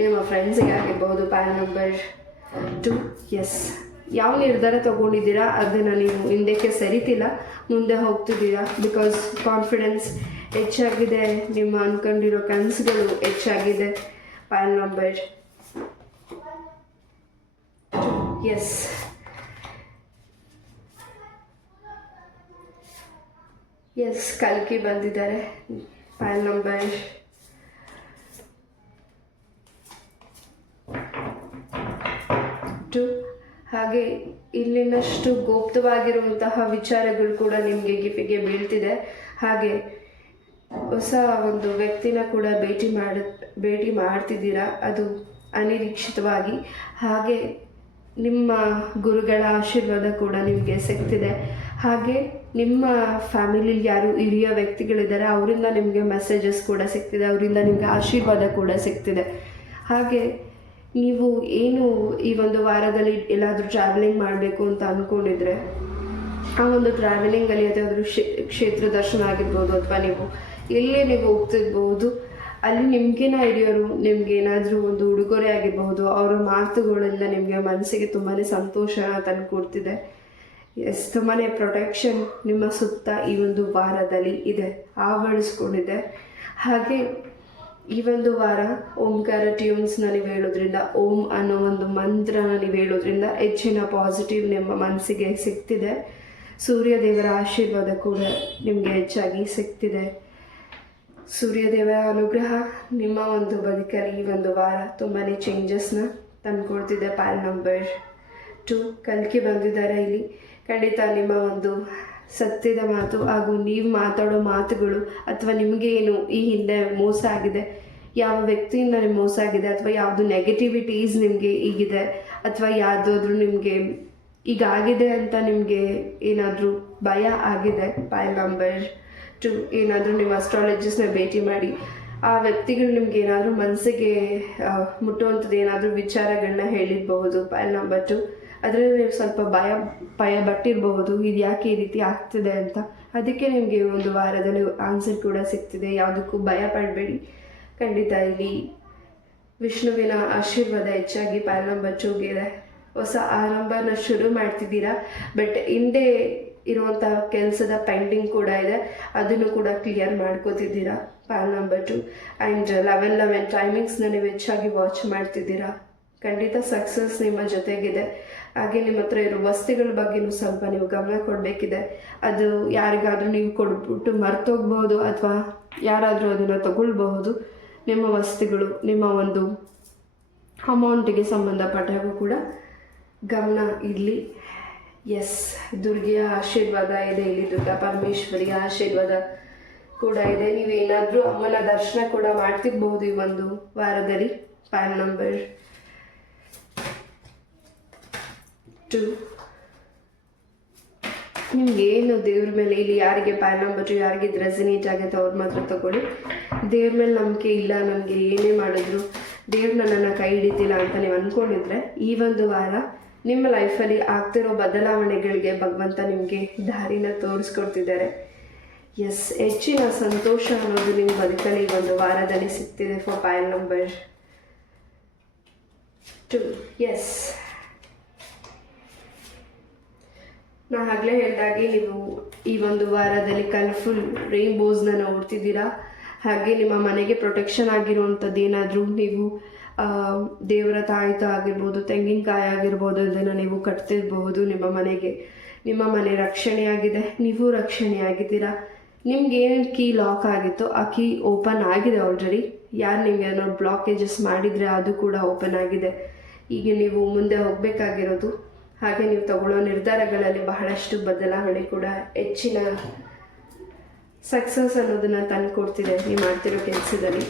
ನಿಮ್ಮ ಫ್ರೆಂಡ್ಸಿಗೆ ಆಗಿರ್ಬೋದು. File number 2. ಎಸ್, ಯಾವ ನಿರ್ಧಾರ ತಗೊಂಡಿದ್ದೀರಾ ಅದನ್ನು ನೀವು ಹಿಂದಕ್ಕೆ ಸರಿತಿಲ್ಲ, ಮುಂದೆ ಹೋಗ್ತಿದ್ದೀರಾ. ಬಿಕಾಸ್ ಕಾನ್ಫಿಡೆನ್ಸ್ ಹೆಚ್ಚಾಗಿದೆ, ನಿಮ್ಮ ಅಂದ್ಕೊಂಡಿರೋ ಕನಸುಗಳು ಹೆಚ್ಚಾಗಿದೆ. File number 2. ಎಸ್, ಎಸ್, ಕಲ್ಕಿ ಬಂದಿದ್ದಾರೆ. File number 2. ಹಾಗೆ ಇಲ್ಲಿನಷ್ಟು ಗುಪ್ತವಾಗಿರುವಂತಹ ವಿಚಾರಗಳು ಕೂಡ ನಿಮಗೆ ಗಿಫಿಗೆ ಬೀಳ್ತಿದೆ. ಹಾಗೆ ಹೊಸ ಒಂದು ವ್ಯಕ್ತಿನ ಕೂಡ ಭೇಟಿ ಮಾಡ್ತಿದ್ದೀರಾ, ಅದು ಅನಿರೀಕ್ಷಿತವಾಗಿ. ಹಾಗೆ ನಿಮ್ಮ ಗುರುಗಳ ಆಶೀರ್ವಾದ ಕೂಡ ನಿಮಗೆ ಸಿಗ್ತಿದೆ. ಹಾಗೆ ನಿಮ್ಮ ಫ್ಯಾಮಿಲಿಲಿ ಯಾರು ಹಿರಿಯ ವ್ಯಕ್ತಿಗಳಿದ್ದಾರೆ ಅವರಿಂದ ನಿಮಗೆ ಮೆಸೇಜಸ್ ಕೂಡ ಸಿಗ್ತಿದೆ, ಅವರಿಂದ ನಿಮಗೆ ಆಶೀರ್ವಾದ ಕೂಡ ಸಿಗ್ತಿದೆ. ಹಾಗೆ ನೀವು ಏನು ಈ ಒಂದು ವಾರದಲ್ಲಿ ಎಲ್ಲಾದರೂ ಟ್ರಾವೆಲಿಂಗ್ ಮಾಡಬೇಕು ಅಂತ ಅಂದ್ಕೊಂಡಿದ್ರೆ ಆ ಒಂದು ಟ್ರಾವೆಲಿಂಗಲ್ಲಿ ಯಾವುದಾದ್ರೂ ಕ್ಷೇತ್ರ ದರ್ಶನ ಆಗಿರ್ಬೋದು, ಅಥವಾ ಎಲ್ಲೇ ನೀವು ಹೋಗ್ತಿರ್ಬೋದು, ಅಲ್ಲಿ ನಿಮಗೇನ ಹಿರಿಯರು ನಿಮ್ಗೆ ಏನಾದರೂ ಒಂದು ಉಡುಗೊರೆ ಆಗಿರಬಹುದು, ಅವರ ಮಾತುಗಳೆಲ್ಲ ನಿಮಗೆ ಮನಸ್ಸಿಗೆ ತುಂಬಾ ಸಂತೋಷ ತಂದು ಕೊಡ್ತಿದೆ. ಎಸ್, ತುಂಬಾ ಪ್ರೊಟೆಕ್ಷನ್ ನಿಮ್ಮ ಸುತ್ತ ಈ ಒಂದು ವಾರದಲ್ಲಿ ಇದೆ, ಆವರಿಸ್ಕೊಂಡಿದೆ. ಹಾಗೆ ಈ ಒಂದು ವಾರ ಓಂಕಾರ ಟ್ಯೂನ್ಸ್ನ ನೀವು ಹೇಳೋದ್ರಿಂದ, ಓಂ ಅನ್ನೋ ಒಂದು ಮಂತ್ರನ ನೀವು ಹೇಳೋದ್ರಿಂದ ಹೆಚ್ಚಿನ ಪಾಸಿಟಿವ್ ನಿಮ್ಮ ಮನಸ್ಸಿಗೆ ಸಿಗ್ತಿದೆ. ಸೂರ್ಯದೇವರ ಆಶೀರ್ವಾದ ಕೂಡ ನಿಮಗೆ ಹೆಚ್ಚಾಗಿ ಸಿಗ್ತಿದೆ. ಸೂರ್ಯದೇವರ ಅನುಗ್ರಹ ನಿಮ್ಮ ಒಂದು ಬದುಕಲ್ಲಿ ಈ ಒಂದು ವಾರ ತುಂಬಾ ಚೇಂಜಸ್ನ ತಂದುಕೊಡ್ತಿದೆ. ಫೈಲ್ ನಂಬರ್ 2 ಕಲ್ಕಿ ಬಂದಿದ್ದಾರೆ ಇಲ್ಲಿ. ಖಂಡಿತ ನಿಮ್ಮ ಒಂದು ಸತ್ಯದ ಮಾತು ಹಾಗೂ ನೀವು ಮಾತಾಡೋ ಮಾತುಗಳು, ಅಥವಾ ನಿಮಗೆ ಏನು ಈ ಹಿಂದೆ ಮೋಸ ಆಗಿದೆ, ಯಾವ ವ್ಯಕ್ತಿಯಿಂದ ನಿಮ್ಗೆ ಮೋಸ ಆಗಿದೆ, ಅಥವಾ ಯಾವುದು ನೆಗೆಟಿವಿಟೀಸ್ ನಿಮಗೆ ಈಗಿದೆ, ಅಥವಾ ಯಾವುದಾದ್ರೂ ನಿಮಗೆ ಈಗಾಗಿದೆ ಅಂತ ನಿಮಗೆ ಏನಾದರೂ ಭಯ ಆಗಿದೆ, ಫೈಲ್ ನಂಬರ್ 2 ಏನಾದರೂ ನೀವು ಅಸ್ಟ್ರಾಲಜಿಸ್ಟ್ನ ಭೇಟಿ ಮಾಡಿ ಆ ವ್ಯಕ್ತಿಗಳು ನಿಮ್ಗೆ ಏನಾದರೂ ಮನಸ್ಸಿಗೆ ಮುಟ್ಟುವಂಥದ್ದು ಏನಾದರೂ ವಿಚಾರಗಳನ್ನ ಹೇಳಿರಬಹುದು. ಫೈಲ್ ನಂಬರ್ 2 ಅದರಲ್ಲಿ ನೀವು ಸ್ವಲ್ಪ ಭಯ ಪಟ್ಟಿರಬಹುದು, ಇದು ಯಾಕೆ ಈ ರೀತಿ ಆಗ್ತಿದೆ ಅಂತ. ಅದಕ್ಕೆ ನಿಮಗೆ ಒಂದು ವಾರದಲ್ಲಿ ಆನ್ಸರ್ ಕೂಡ ಸಿಗ್ತಿದೆ. ಯಾವುದಕ್ಕೂ ಭಯ ಪಡಬೇಡಿ. ಖಂಡಿತ ಇಲ್ಲಿ ವಿಷ್ಣುವಿನ ಆಶೀರ್ವಾದ ಹೆಚ್ಚಾಗಿ ಫೈಲ್ ನಂಬರ್ 2ಗೆ ಇದೆ. ಹೊಸ ಆರಂಭನ ಶುರು ಮಾಡ್ತಿದ್ದೀರಾ, ಬಟ್ ಹಿಂದೆ ಇರುವಂತಹ ಕೆಲಸದ ಪೆಂಡಿಂಗ್ ಕೂಡ ಇದೆ, ಅದನ್ನು ಕೂಡ ಕ್ಲಿಯರ್ ಮಾಡ್ಕೋತಿದ್ದೀರಾ. ಫೈಲ್ ನಂಬರ್ 2 ಆ್ಯಂಡ್ 11 ಟೈಮಿಂಗ್ಸ್ನ ನೀವು ಹೆಚ್ಚಾಗಿ ವಾಚ್ ಮಾಡ್ತಿದ್ದೀರಾ. ಖಂಡಿತ ಸಕ್ಸಸ್ ನಿಮ್ಮ ಜೊತೆಗಿದೆ. ಹಾಗೆ ನಿಮ್ಮ ಹತ್ರ ಇರೋ ವಸ್ತುಗಳ ಬಗ್ಗೆನೂ ಸ್ವಲ್ಪ ನೀವು ಗಮನ ಕೊಡಬೇಕಿದೆ. ಅದು ಯಾರಿಗಾದರೂ ನೀವು ಕೊಡ್ಬಿಟ್ಟು ಮರ್ತೋಗ್ಬೋದು, ಅಥವಾ ಯಾರಾದರೂ ಅದನ್ನು ತಗೊಳ್ಬಹುದು. ನಿಮ್ಮ ವಸ್ತುಗಳು ನಿಮ್ಮ ಒಂದು ಅಮೌಂಟಿಗೆ ಸಂಬಂಧಪಟ್ಟಾಗೂ ಕೂಡ ಗಮನ ಇರಲಿ. ಎಸ್, ದುರ್ಗೆಯ ಆಶೀರ್ವಾದ ಇದೆ ಇಲ್ಲಿ, ದುರ್ಗಾ ಪರಮೇಶ್ವರಿಯ ಆಶೀರ್ವಾದ ಕೂಡ ಇದೆ. ನೀವೇನಾದರೂ ಅಮ್ಮನ ದರ್ಶನ ಕೂಡ ಮಾಡ್ತಿರ್ಬಹುದು ಈ ಒಂದು ವಾರದಲ್ಲಿ. ಫೈಲ್ ನಂಬರ್ 2 ನಿಮ್ಗೇನು ದೇವ್ರ ಮೇಲೆ ಇಲ್ಲಿ ಯಾರಿಗೆ ಫೈಲ್ ನಂಬರ್ 2 ಯಾರಿಗೆ ರೆಸನೇಟ್ ಆಗುತ್ತೆ ಅವ್ರು ಮಾತ್ರ ತಗೊಳ್ಳಿ. ದೇವ್ರ ಮೇಲೆ ನಂಬಿಕೆ ಇಲ್ಲ, ನನಗೆ ಏನೇ ಮಾಡಿದ್ರು ದೇವ್ರು ನನ್ನನ್ನು ಕೈ ಹಿಡಿತಿಲ್ಲ ಅಂತ ನೀವು ಅಂದ್ಕೊಂಡಿದ್ರೆ ಈ ಒಂದು ವಾರ ನಿಮ್ಮ ಲೈಫಲ್ಲಿ ಆಗ್ತಿರೋ ಬದಲಾವಣೆಗಳಿಗೆ ಭಗವಂತ ನಿಮಗೆ ದಾರಿನ ತೋರಿಸ್ಕೊಡ್ತಿದ್ದಾರೆ. ಎಸ್, ಹೆಚ್ಚಿನ ಸಂತೋಷ ಅನ್ನೋದು ನಿಮ್ಮ ಬದುಕಲ್ಲಿ ಈ ಒಂದು ವಾರದಲ್ಲಿ ಸಿಗ್ತಿದೆ. For pile number 2. ಎಸ್, ನಾನು ಆಗಲೇ ಹೇಳಿದಾಗೆ ನೀವು ಈ ಒಂದು ವಾರದಲ್ಲಿ ಕಲರ್ಫುಲ್ ರೈನ್ಬೋಸ್ನ ನೋಡ್ತಿದ್ದೀರಾ. ಹಾಗೆ ನಿಮ್ಮ ಮನೆಗೆ ಪ್ರೊಟೆಕ್ಷನ್ ಆಗಿರುವಂಥದ್ದು ಏನಾದರೂ ನೀವು ದೇವರ ತಾಯಿತ ಆಗಿರ್ಬೋದು, ತೆಂಗಿನಕಾಯಿ ಆಗಿರ್ಬೋದು, ಅದನ್ನು ನೀವು ಕಟ್ತಿರ್ಬಹುದು ನಿಮ್ಮ ಮನೆಗೆ. ನಿಮ್ಮ ಮನೆ ರಕ್ಷಣೆಯಾಗಿದೆ, ನೀವು ರಕ್ಷಣೆಯಾಗಿದ್ದೀರಾ. ನಿಮ್ಗೆ ಏನು ಕೀ ಲಾಕ್ ಆಗಿತ್ತು ಆ ಕೀ ಓಪನ್ ಆಗಿದೆ ಆಲ್ರೆಡಿ. ಯಾರು ನಿಮಗೆ ಏನೋ ಬ್ಲಾಕೇಜಸ್ ಮಾಡಿದರೆ ಅದು ಕೂಡ ಓಪನ್ ಆಗಿದೆ. ಈಗ ನೀವು ಮುಂದೆ ಹೋಗಬೇಕಾಗಿರೋದು, ಹಾಗೆ ನೀವು ತಗೊಳ್ಳೋ ನಿರ್ಧಾರಗಳಲ್ಲಿ ಬಹಳಷ್ಟು ಬದಲಾವಣೆ ಕೂಡ ಹೆಚ್ಚಿನ ಸಕ್ಸಸ್ ಅನ್ನೋದನ್ನು ತಂದು ಕೊಡ್ತಿದೆ ನೀವು ಮಾಡ್ತಿರೋ ಕೆಲಸದಲ್ಲಿ.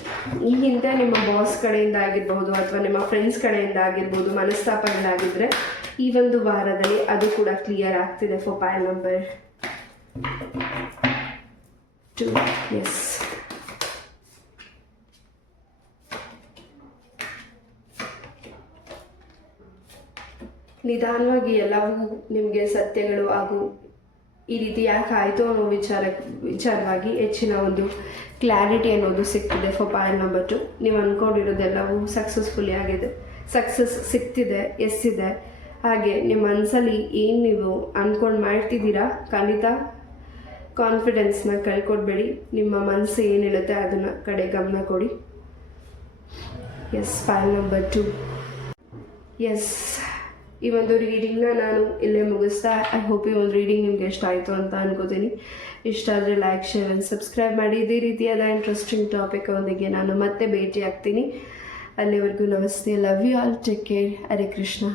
ಈ ಹಿಂದೆ ನಿಮ್ಮ ಬಾಸ್ ಕಡೆಯಿಂದ ಆಗಿರ್ಬೋದು, ಅಥವಾ ನಿಮ್ಮ ಫ್ರೆಂಡ್ಸ್ ಕಡೆಯಿಂದ ಆಗಿರ್ಬೋದು ಮನಸ್ತಾಪಗಳಾಗಿದ್ದರೆ ಈ ಒಂದು ವಾರದಲ್ಲಿ ಅದು ಕೂಡ ಕ್ಲಿಯರ್ ಆಗ್ತಿದೆ. For pile number 2. ಎಸ್, ನಿಧಾನವಾಗಿ ಎಲ್ಲವೂ ನಿಮಗೆ ಸತ್ಯಗಳು ಹಾಗೂ ಈ ರೀತಿ ಯಾಕೆ ಆಯಿತು ಅನ್ನೋ ವಿಚಾರವಾಗಿ ಹೆಚ್ಚಿನ ಒಂದು ಕ್ಲಾರಿಟಿ ಅನ್ನೋದು ಸಿಗ್ತಿದೆ. ಫಾರ್ ಫೈಲ್ ನಂಬರ್ 2 ನೀವು ಅಂದ್ಕೊಂಡಿರೋದೆಲ್ಲವೂ ಸಕ್ಸಸ್ಫುಲಿ ಆಗಿದೆ, ಸಕ್ಸಸ್ ಸಿಗ್ತಿದೆ, ಎಸ್ ಇದೆ. ಹಾಗೆ ನಿಮ್ಮ ಮನಸ್ಸಲ್ಲಿ ಏನು ನೀವು ಅಂದ್ಕೊಂಡು ಮಾಡ್ತಿದ್ದೀರಾ, ಖಂಡಿತ ಕಾನ್ಫಿಡೆನ್ಸ್ನ ಕಳ್ಕೊಡ್ಬೇಡಿ. ನಿಮ್ಮ ಮನಸ್ಸು ಏನು ಹೇಳುತ್ತೆ ಅದನ್ನು ಕಡೆ ಗಮನ ಕೊಡಿ. S, file number 2. ಎಸ್, ಈ ಒಂದು ರೀಡಿಂಗ್ನ ನಾನು ಇಲ್ಲೇ ಮುಗಿಸ್ತಾ. ಐ ಹೋಪ್ ಈ ಒಂದು ರೀಡಿಂಗ್ ನಿಮ್ಗೆ ಇಷ್ಟ ಆಯಿತು ಅಂತ ಅನ್ಕೋತೀನಿ. ಇಷ್ಟ ಆದರೆ ಲೈಕ್, ಶೇರ್ ಆ್ಯಂಡ್ ಸಬ್ಸ್ಕ್ರೈಬ್ ಮಾಡಿ. ಇದೇ ರೀತಿಯಾದ ಇಂಟ್ರೆಸ್ಟಿಂಗ್ ಟಾಪಿಕ್ ಒಂದಿಗೆ ನಾನು ಮತ್ತೆ ಭೇಟಿ ಆಗ್ತೀನಿ. ಅಲ್ಲಿವರೆಗೂ ನಮಸ್ತೆ. Love you all. Take care. Hare Krishna.